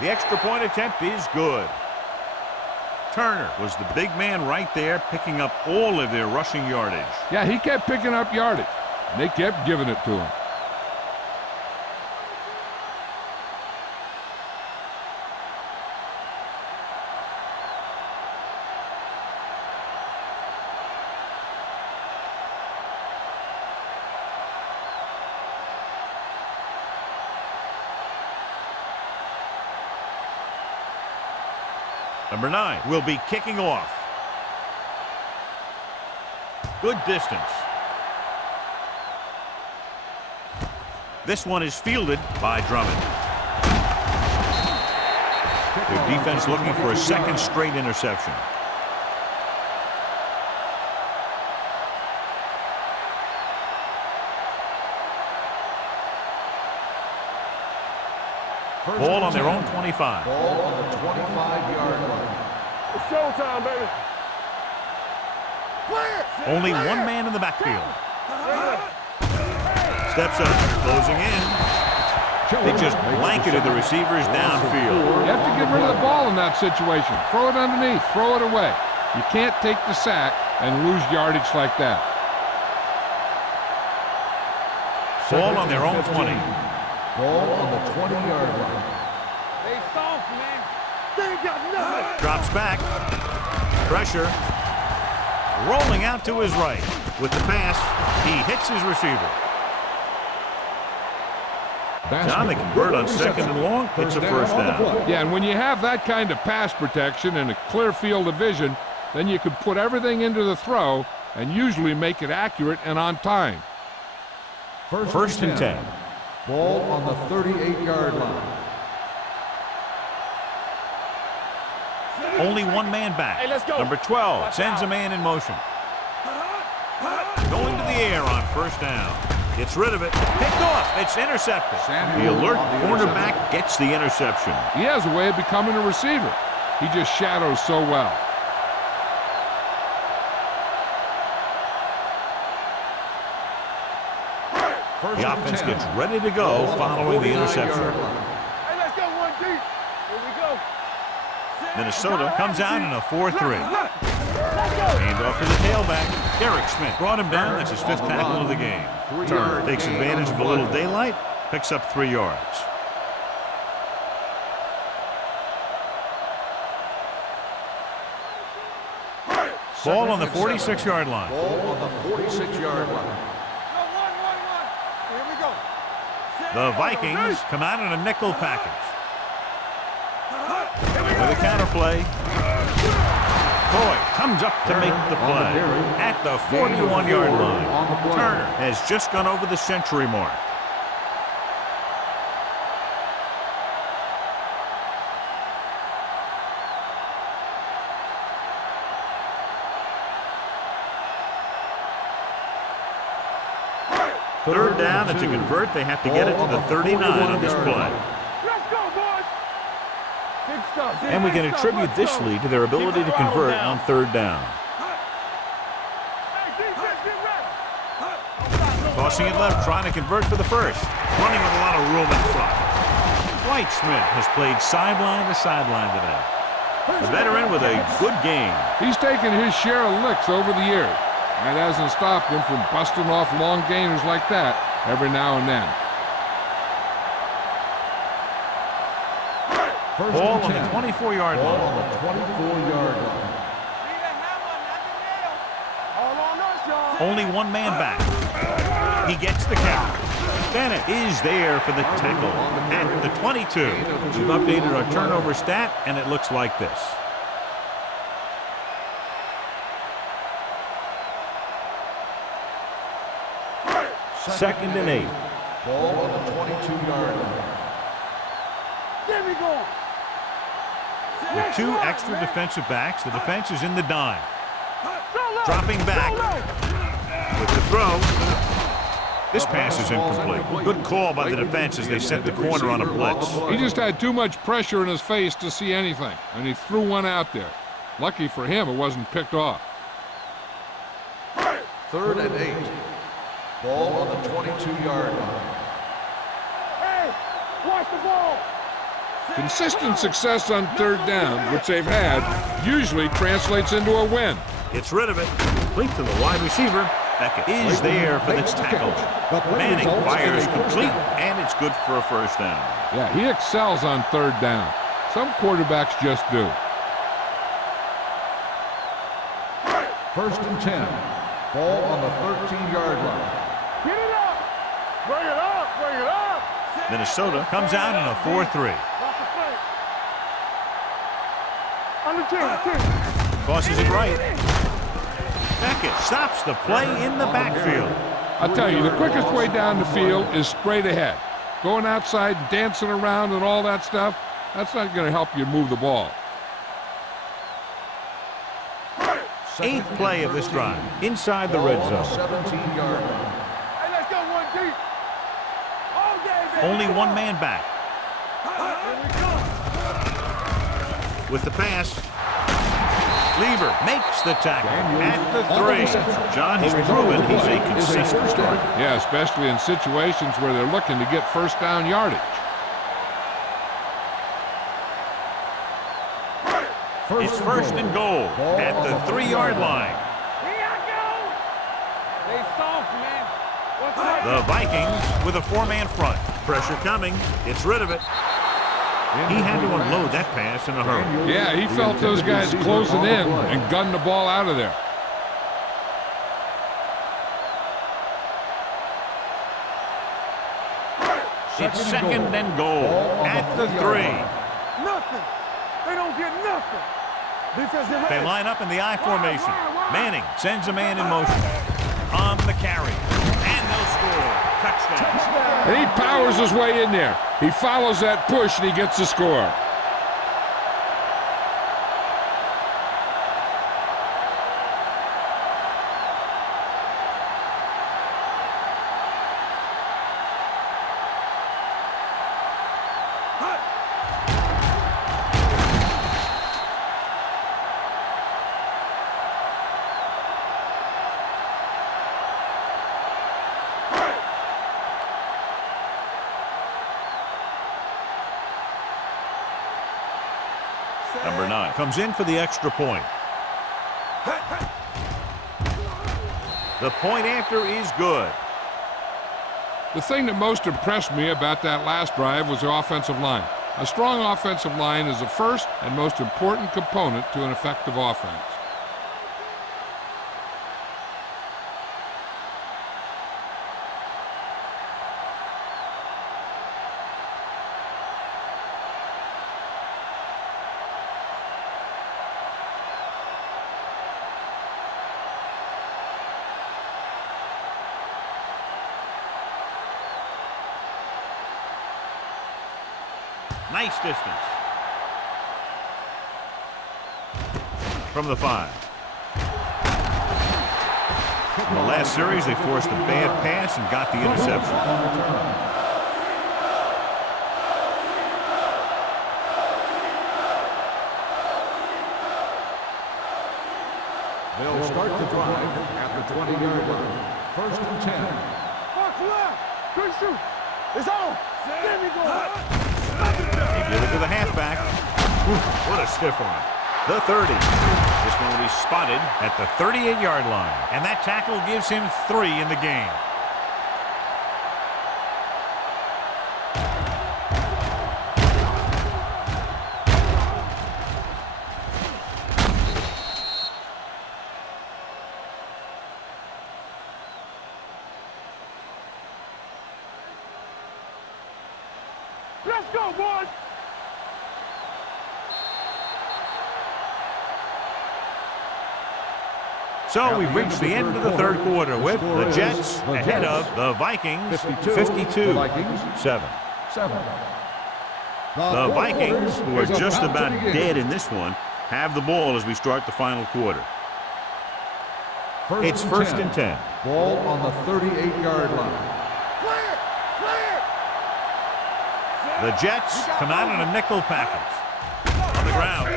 The extra point attempt is good. Turner was the big man right there, picking up all of their rushing yardage. Yeah, he kept picking up yardage. They kept giving it to him. Number 9 will be kicking off. Good distance. This one is fielded by Drummond. Their defense looking for a 2nd straight interception. Ball on their own 25. Ball on the 25-yard line. It's showtime, baby. Clear. Only one man in the backfield. Steps up, closing in. They just blanketed the receivers downfield. You have to get rid of the ball in that situation. Throw it underneath. Throw it away. You can't take the sack and lose yardage like that. Ball on their own 20. Ball on the 20-yard line. They soft, man. They ain't got nothing. Drops back. Pressure. Rolling out to his right. With the pass, he hits his receiver. John, they convert on 2nd and long. It's a 1st down. Yeah, and when you have that kind of pass protection and a clear field of vision, then you can put everything into the throw and usually make it accurate and on time. 1st and 10. Ball on the 38-yard line. Only one man back. Hey, let's go. Number 12 Watch sends out. a man in motion. Going to the air on 1st down. Gets rid of it. Picked off. It's intercepted. The alert cornerback gets the interception. He has a way of becoming a receiver. He just shadows so well. The offense gets ready to go following the interception. Hey, let's go 1 deep. Here we go. Minnesota comes out in a 4-3. Hand off to the tailback. Derek Smith brought him down. That's his 5th tackle of the game. Turner takes advantage of a little daylight, picks up 3 yards. Ball on the 46-yard line. Ball on the 46-yard line. Here we go. The Vikings come out in a nickel package. With a counterplay. Boy comes up to make the play at the 41-yard line. Turner has just gone over the century mark. Third down, and to convert, they have to get it to the 39 on this play. Let's go, boys. Big stuff. And we can attribute this lead to their ability to convert on 3rd down. Hey, defense, get ready. Tossing it left, trying to convert for the 1st. Running with a lot of room in front. White Smith has played sideline to sideline today. The veteran with a good game. He's taken his share of licks over the years. That hasn't stopped him from busting off long gainers like that every now and then. Ball on the 24-yard line. Ball on the 24-yard line. Only one man back. He gets the carry. Bennett is there for the tackle at the 22. We've updated our turnover stat, and it looks like this. Second and 8. Ball on the 22-yard line. There we go. With two extra defensive backs, the defense is in the dime. Dropping back with the throw. This pass is incomplete. Good call by the defense as they set the corner on a blitz. He just had too much pressure in his face to see anything, and he threw one out there. Lucky for him, it wasn't picked off. 3rd and 8. Ball on the 22-yard line. Hey, watch the ball. Consistent success on 3rd down, which they've had, usually translates into a win. Gets rid of it. Complete to the wide receiver. Beckett is there for this tackle. Manning fires complete, and it's good for a first down. Yeah, he excels on 3rd down. Some quarterbacks just do. 1st and 10. Ball on the 13-yard line. Get it up. Bring it up. Bring it up. Minnesota comes out in a 4-3. Watch the play. Under 10. Tosses it right. Beckett stops the play in the backfield. I'll tell you, the quickest way down the field is straight ahead. Going outside and dancing around and all that stuff, that's not going to help you move the ball. 8th play of this drive, inside the red zone. 17-yard line. Hey, let's go one deep. All day, baby. Only one man back. With the pass, Lieber makes the tackle at the 3. John has proven he's a consistent starter. Yeah, especially in situations where they're looking to get first down yardage. It's 1st and goal at the 3-yard line. Here I go. They soft, man. What's up? The Vikings with a 4-man front. Pressure coming. Gets rid of it. He had to unload that pass in a hurry. Yeah, he felt those guys closing in and gunned the ball out of there. It's 2nd and goal at the 3. Nothing. They don't get nothing. Defensive They end. line up in the I formation. Manning sends a man in motion. On the carry. And they'll score. Touchdown. And he powers his way in there. He follows that push and he gets the score. Number 9 comes in for the extra point. The point after is good. The thing that most impressed me about that last drive was the offensive line. A strong offensive line is the first and most important component to an effective offense. Nice distance. From the 5. In the last series, they forced a bad pass and got the interception. They'll start the drive at the 20-yard line. 1st and 10. Box left. Good shoot. It's on. There we go. They give it to the halfback. What a stiff arm. The 30. This one will be spotted at the 38-yard line. And that tackle gives him 3 in the game. Let's go, boys! So we've reached the end of the third quarter with the Jets ahead of the Vikings 52-7. The Vikings, who are just about dead in this one, have the ball as we start the final quarter. It's first and 10. Ball on the 38-yard line. The Jets come out in a nickel package. On the ground.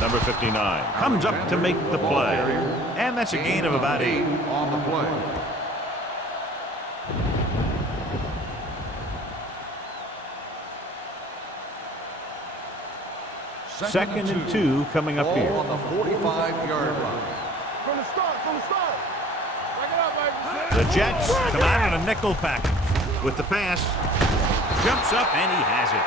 Number 59 comes up to make the play. And that's a gain of about 8. On the play. Second and 2 coming up here. Ball on the 45-yard line. From the start, from the start. Back it up, baby. The Jets come out in a nickel package. With the pass. Jumps up and he has it.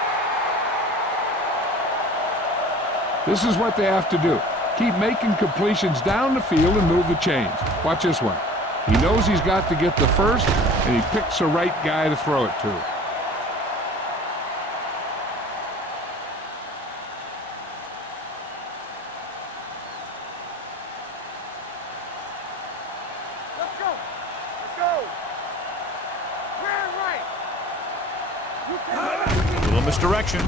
This is what they have to do. Keep making completions down the field and move the chains. Watch this one. He knows he's got to get the first, and he picks the right guy to throw it to. Let's go. Let's go. We're right. You can. Little misdirection.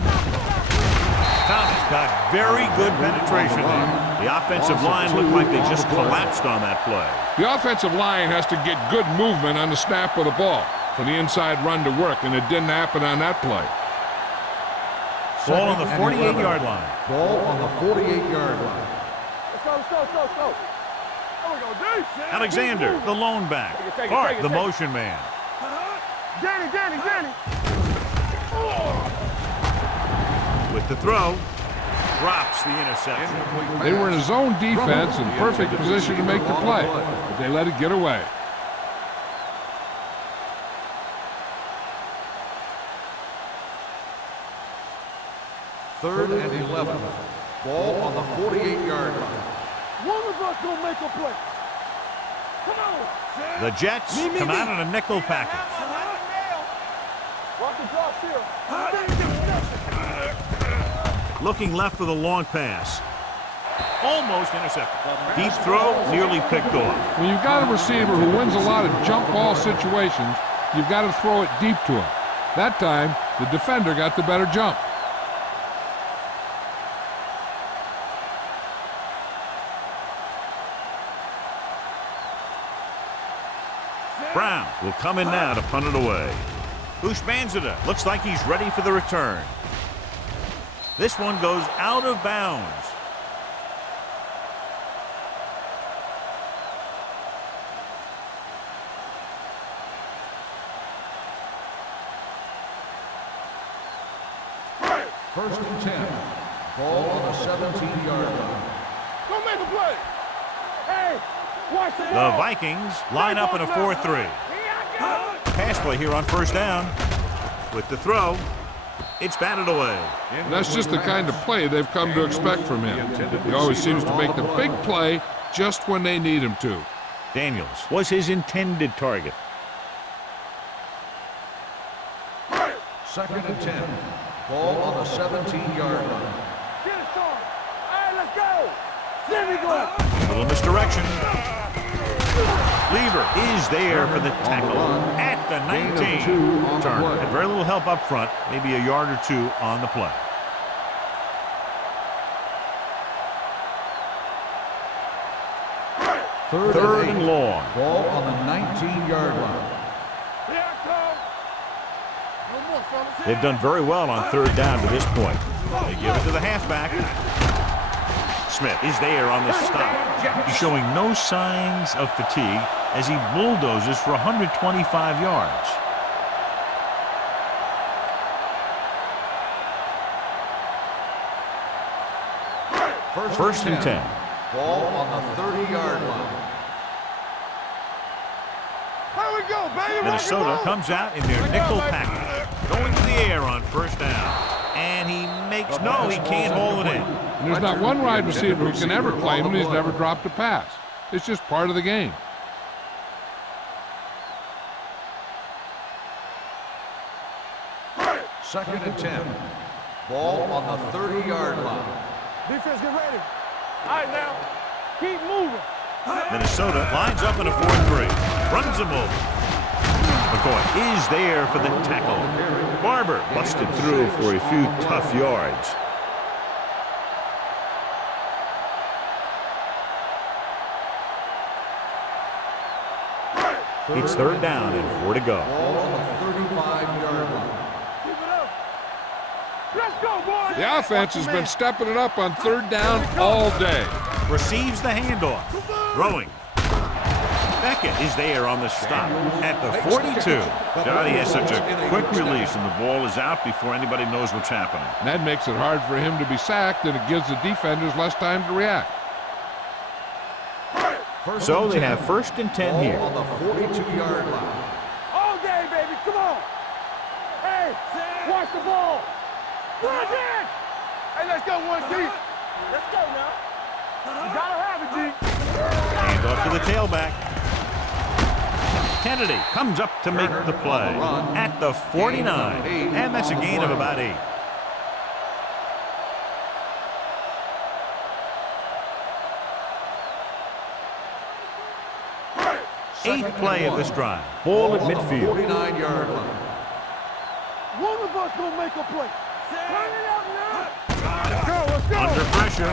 Thomas got very good penetration there. The offensive line looked like they just collapsed on that play. The offensive line has to get good movement on the snap of the ball for the inside run to work, and it didn't happen on that play. Ball on the 48-yard line. Ball on the 48-yard line. Let's go, let's go, let's go, let's go. There we go, dude. Alexander, the lone back. Take it, Clark, take it, the take it. motion man. Danny. With the throw, drops the interception. They were in a zone defense in perfect position to make the play, but they let it get away. Third and 11. Ball on the 48-yard line. One of us gonna make a play. Come on. The Jets come out in a nickel package. Watch the drops here. Looking left for the long pass. Almost intercepted. Deep throw, nearly picked off. When you've got a receiver who wins a lot of jump ball situations, you've got to throw it deep to him. That time, the defender got the better jump. Brown will come in now to punt it away. Ushmanzada looks like he's ready for the return. This one goes out of bounds. First and 10. Ball on the 17-yard line. Don't make a play. Hey, watch the The ball. Vikings line up in a 4-3. Pass play here on first down. With the throw, it's batted away. And that's just the kind of play they've come to expect from him. He always seems to make the big play just when they need him to. Daniels was his intended target. Second and 10. Ball on the 17-yard line. Get it started. All right, let's go. There we go. A little misdirection. Lever is there for the tackle at the 19. Turner had very little help up front, maybe a yard or two on the play. Third and long. Ball on the 19-yard line. Here I come. No more, fellas. They've done very well on third down to this point. They give it to the halfback. Smith is there on the stop. He's showing no signs of fatigue as he bulldozes for 125 yards. First and 10. Ball on the 30-yard line. Here we go, baby. Minnesota comes out in their nickel package, going to the air on first down. And he makes, no, he can't hold it in. And there's not one wide receiver who can ever claim that he's never dropped a pass. It's just part of the game. Second and 10. Ball on the 30-yard line. Defense, get ready. All right, now. Keep moving. Minnesota lines up in a 4-3. Runs him over. McCoy is there for the tackle. Barber busted through for a few tough yards. It's third down and 4 to go. Ball on the 35-yard line. Keep it up. Let's go, boys. The offense has been stepping it up on third down all day. Receives the handoff. Throwing. Beckett is there on the stop at the 42. Johnny has such a quick release, and the ball is out before anybody knows what's happening. And that makes it hard for him to be sacked, and it gives the defenders less time to react. So they have first and 10 here. On the 42-yard line. All day, baby. Come on. Hey, watch the ball. Run it. Hey, let's go, 1G. Let's go now. You gotta have it, G. Hand off to the tailback. Kennedy comes up to make the play at the 49, and that's a gain of about 8. Eighth play of this drive. Ball at midfield. 49-yard line. One of us gonna make a play. Turn it up now. Let's go, let's go. Under pressure.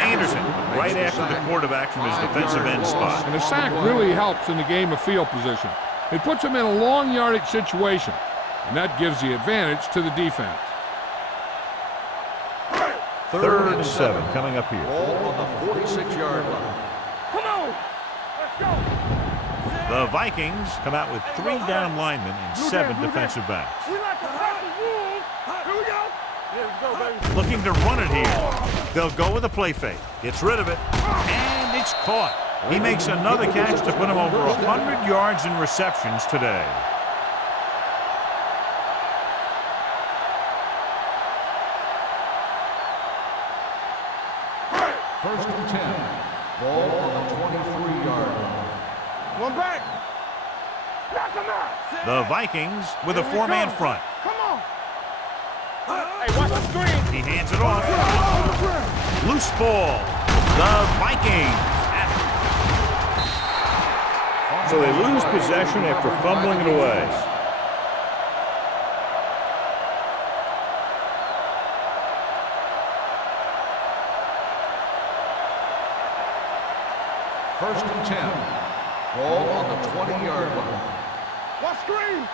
Anderson right after the quarterback from his defensive end spot. And a sack really helps in the game of field position. It puts them in a long yardage situation, and that gives the advantage to the defense. Third and 7 coming up here. Ball on the 46-yard line. Come on. Let's go. The Vikings come out with 3 down linemen and 7 defensive backs. We like to fight the wolves. Here we go. Yeah, let's go, baby. Looking to run it here. They'll go with a play fake. Gets rid of it, and it's caught. He makes another catch to put him over 100 yards in receptions today. First and 10. Ball on the 23-yard line. One back. Knock him out. The Vikings with a 4-man front. Come on. Hey, watch the screen. He hands it off. Loose ball. The Vikings. So they lose possession after fumbling it away. First and 10. Ball on the 20-yard line. Watch screen.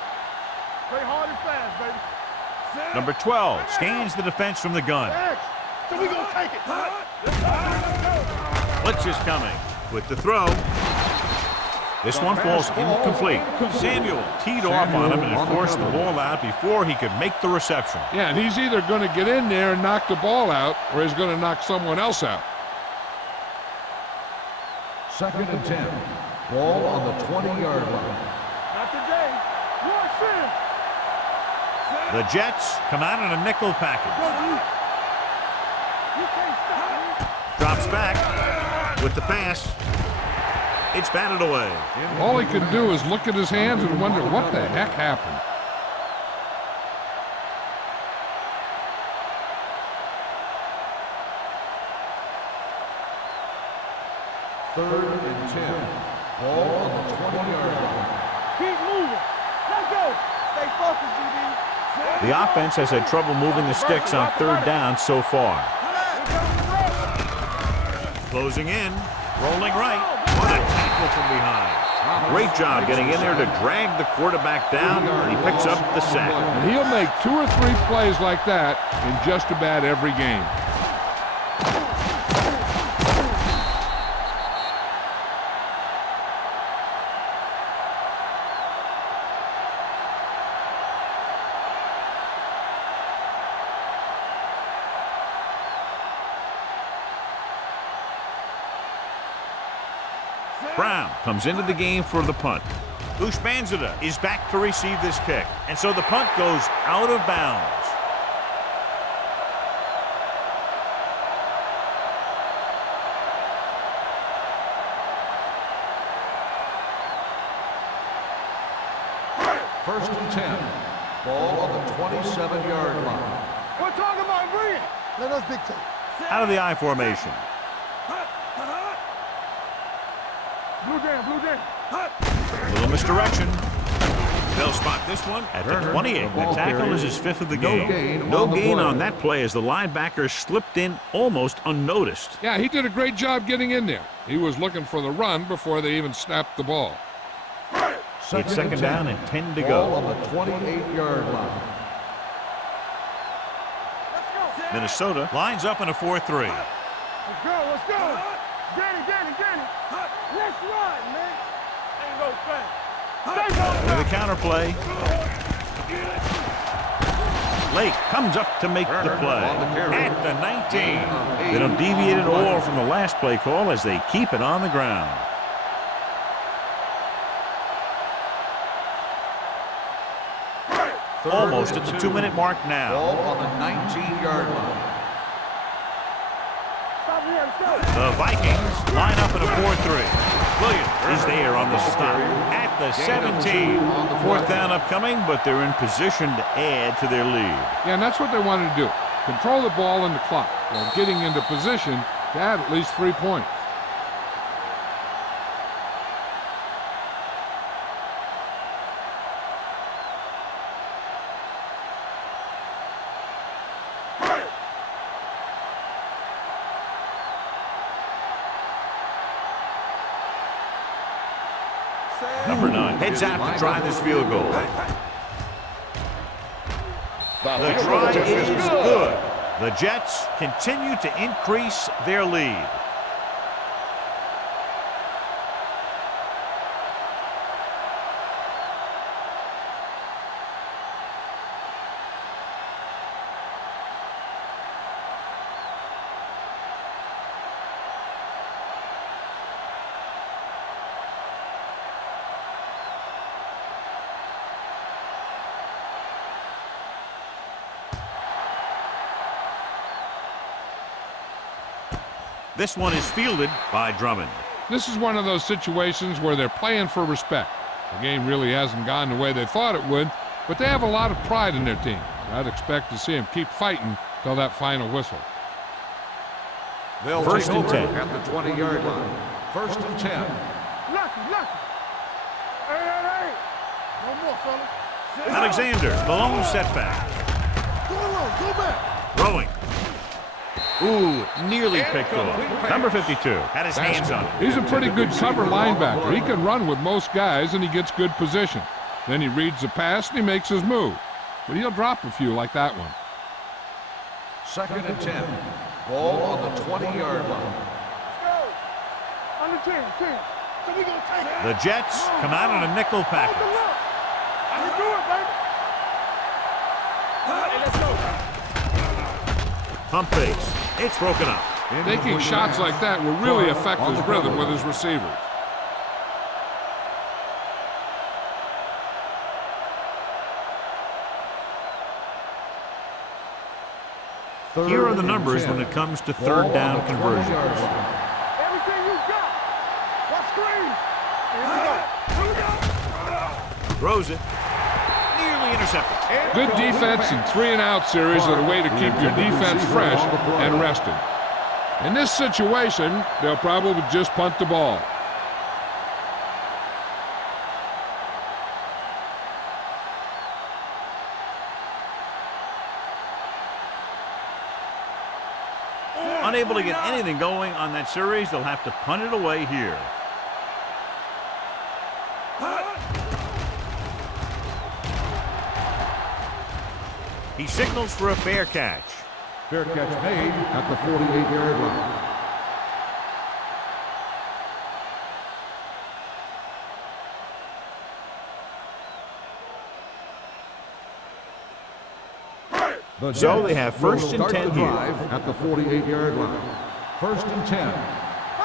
Play hard and fast, baby. Number 12 scans the defense from the gun. So we gonna take it. Blitz is coming with the throw. This one falls incomplete. Samuel teed off on him and forced the ball out before he could make the reception. Yeah, and he's either going to get in there and knock the ball out, or he's going to knock someone else out. Second and 10. Ball on the 20-yard line. Not today. Watch him. The Jets come out in a nickel package. You can't stop me. Drops back with the pass. It's batted away. All he can do is look at his hands and wonder what the heck happened. Third and 10. Ball on the 20-yard line. Keep moving. Let's go. Stay focused, DB. The offense has had trouble moving the sticks on third down so far. Closing in, rolling right. What a tackle from behind. Great job getting in there to drag the quarterback down, and he picks up the sack. And he'll make 2 or 3 plays like that in just about every game. Brown comes into the game for the punt. Ushmanzada is back to receive this kick, and so the punt goes out of bounds. First and 10. Ball on the 27-yard line. We're talking about bring it. Let us dictate. Out of the I formation. Blue jam. Little misdirection. They'll spot this one at the 28. The tackle is his 5th of the game. No gain on that play as the linebacker slipped in almost unnoticed. Yeah, he did a great job getting in there. He was looking for the run before they even snapped the ball. It's second down and 10 to Ball go. on the 28-yard line. Minnesota lines up in a 4-3. Let's go. Danny. Let's run, man. Ain't no thing. With a counter play. Lake comes up to make the play at the 19. They don't deviate at all from the last play call as they keep it on the ground. Almost at the 2-minute mark now. Ball on the 19-yard line. The Vikings line up in a 4-3. Williams is there on the stop at the 17. 4th down upcoming, but they're in position to add to their lead. Yeah, and that's what they wanted to do. Control the ball and the clock while getting into position to add at least 3 points. Number 9 heads out to try this field goal. The try is good. The Jets continue to increase their lead. This one is fielded by Drummond. This is one of those situations where they're playing for respect. The game really hasn't gone the way they thought it would, but they have a lot of pride in their team. I'd expect to see them keep fighting till that final whistle. They'll First take and over 10. at the 20-yard line. First and 10. Lucky. Hey. No more, fella. Alexander, the lone setback. Go back. Throwing. Ooh, nearly picked off. Number 52 had his hands on it. He's a pretty good cover linebacker. He can run with most guys, and he gets good position. Then he reads the pass, and he makes his move. But he'll drop a few like that one. Second and 10. Ball on the 20-yard line. Go. On the 10. So we gonna take it. The Jets come out in a nickel package. I can do it, baby. Hey, let's go. Pump fakes. It's broken up. Taking shots like that will really affect his rhythm with his receivers. Here are the numbers when it comes to third down conversions. Everything you got. Watch screen. Here we go. Throws it. Nearly intercepted. Good defense and 3-and-out series are the way to keep your defense fresh and rested. In this situation, they'll probably just punt the ball. Unable to get anything going on that series, they'll have to punt it away here. He signals for a fair catch. Fair catch made at the 48-yard line. So they have first and 10 here. At the 48-yard line. First and 10. Here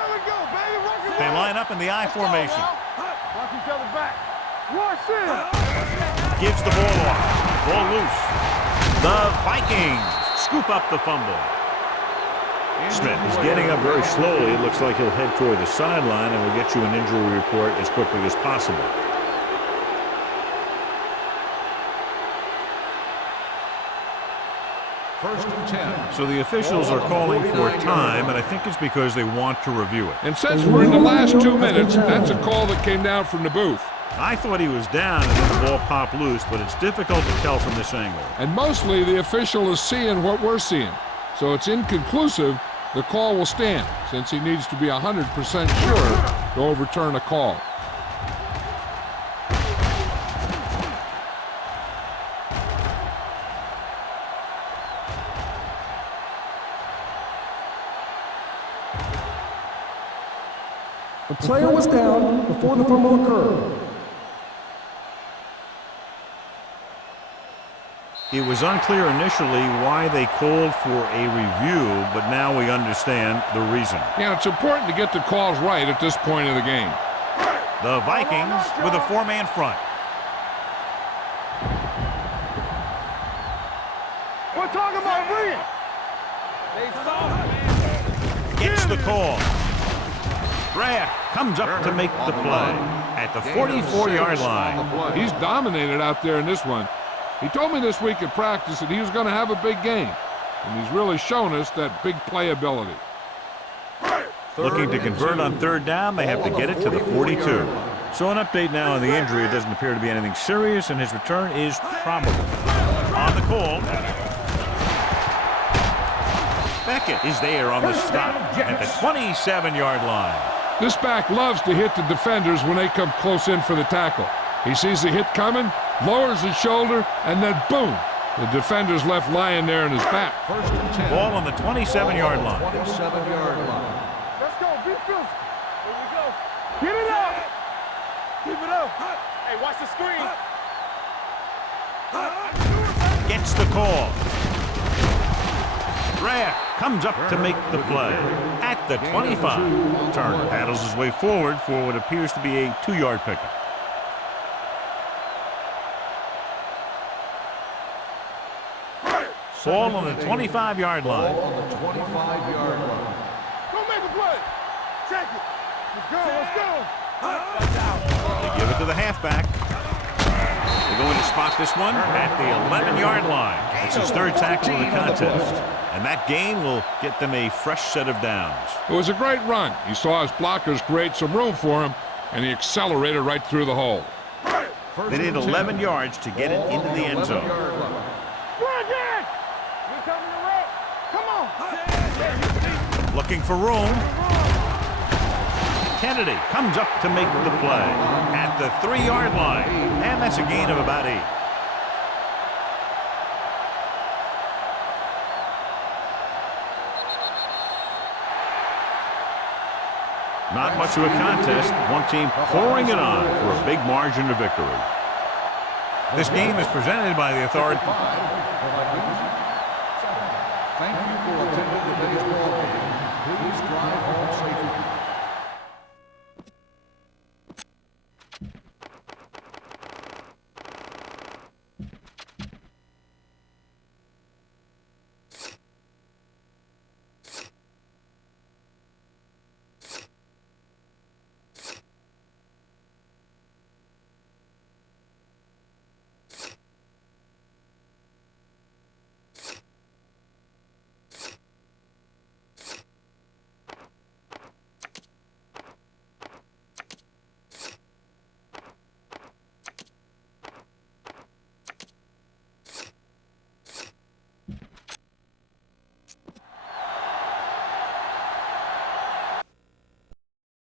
we go, baby. Rock and They line up in the I formation. Watch each other back. Rush in. Gives the ball off. Ball loose. The Vikings scoop up the fumble. Smith is getting up very slowly. It looks like he'll head toward the sideline, and we'll get you an injury report as quickly as possible. First and 10. So the officials are calling for time, and I think it's because they want to review it. And since we're in the last 2 minutes, that's a call that came down from the booth. I thought he was down and then the ball popped loose, but it's difficult to tell from this angle. And mostly the official is seeing what we're seeing. So it's inconclusive. The call will stand since he needs to be 100% sure to overturn a call. The player was down before the fumble occurred. It was unclear initially why they called for a review, but now we understand the reason. Yeah, it's important to get the calls right at this point of the game. The Vikings with a four-man front. We're talking about Reed. They soft, man. Gets the call. Brad comes up to make the play at the 44-yard line. He's dominated out there in this one. He told me this week at practice that he was going to have a big game, and he's really shown us that big playability. Looking to convert on third down, they have to get it to the 42. So an update now on the injury. It doesn't appear to be anything serious, and his return is probable. On the call, Beckett is there on the stop at the 27-yard line. This back loves to hit the defenders when they come close in for the tackle. He sees the hit coming, lowers his shoulder, and then boom, the defender's left lying there in his back. First and 10. Ball on the 27-yard line. 27-yard line. Let's go. Be fierce. Here we go. Get it up. Keep it up. Hey, watch the screen. Gets the call. Draft comes up to make the play at the 25. Turner paddles his way forward for what appears to be a 2-yard pickup. Ball on the 25-yard line. Ball on the 25-yard line. Go make a play. Check it. Let's go. Let's go. They give it to the halfback. They're going to spot this one at the 11-yard line. It's his third tackle of the contest. And that gain will get them a fresh set of downs. It was a great run. He saw his blockers create some room for him, and he accelerated right through the hole. They need 11 yards to get it into the end zone. Looking for room. Kennedy comes up to make the play at the 3-yard line. And that's a gain of about 8. Not much of a contest. One team pouring it on for a big margin of victory. This game is presented by the authority. Thank you for attending today's ball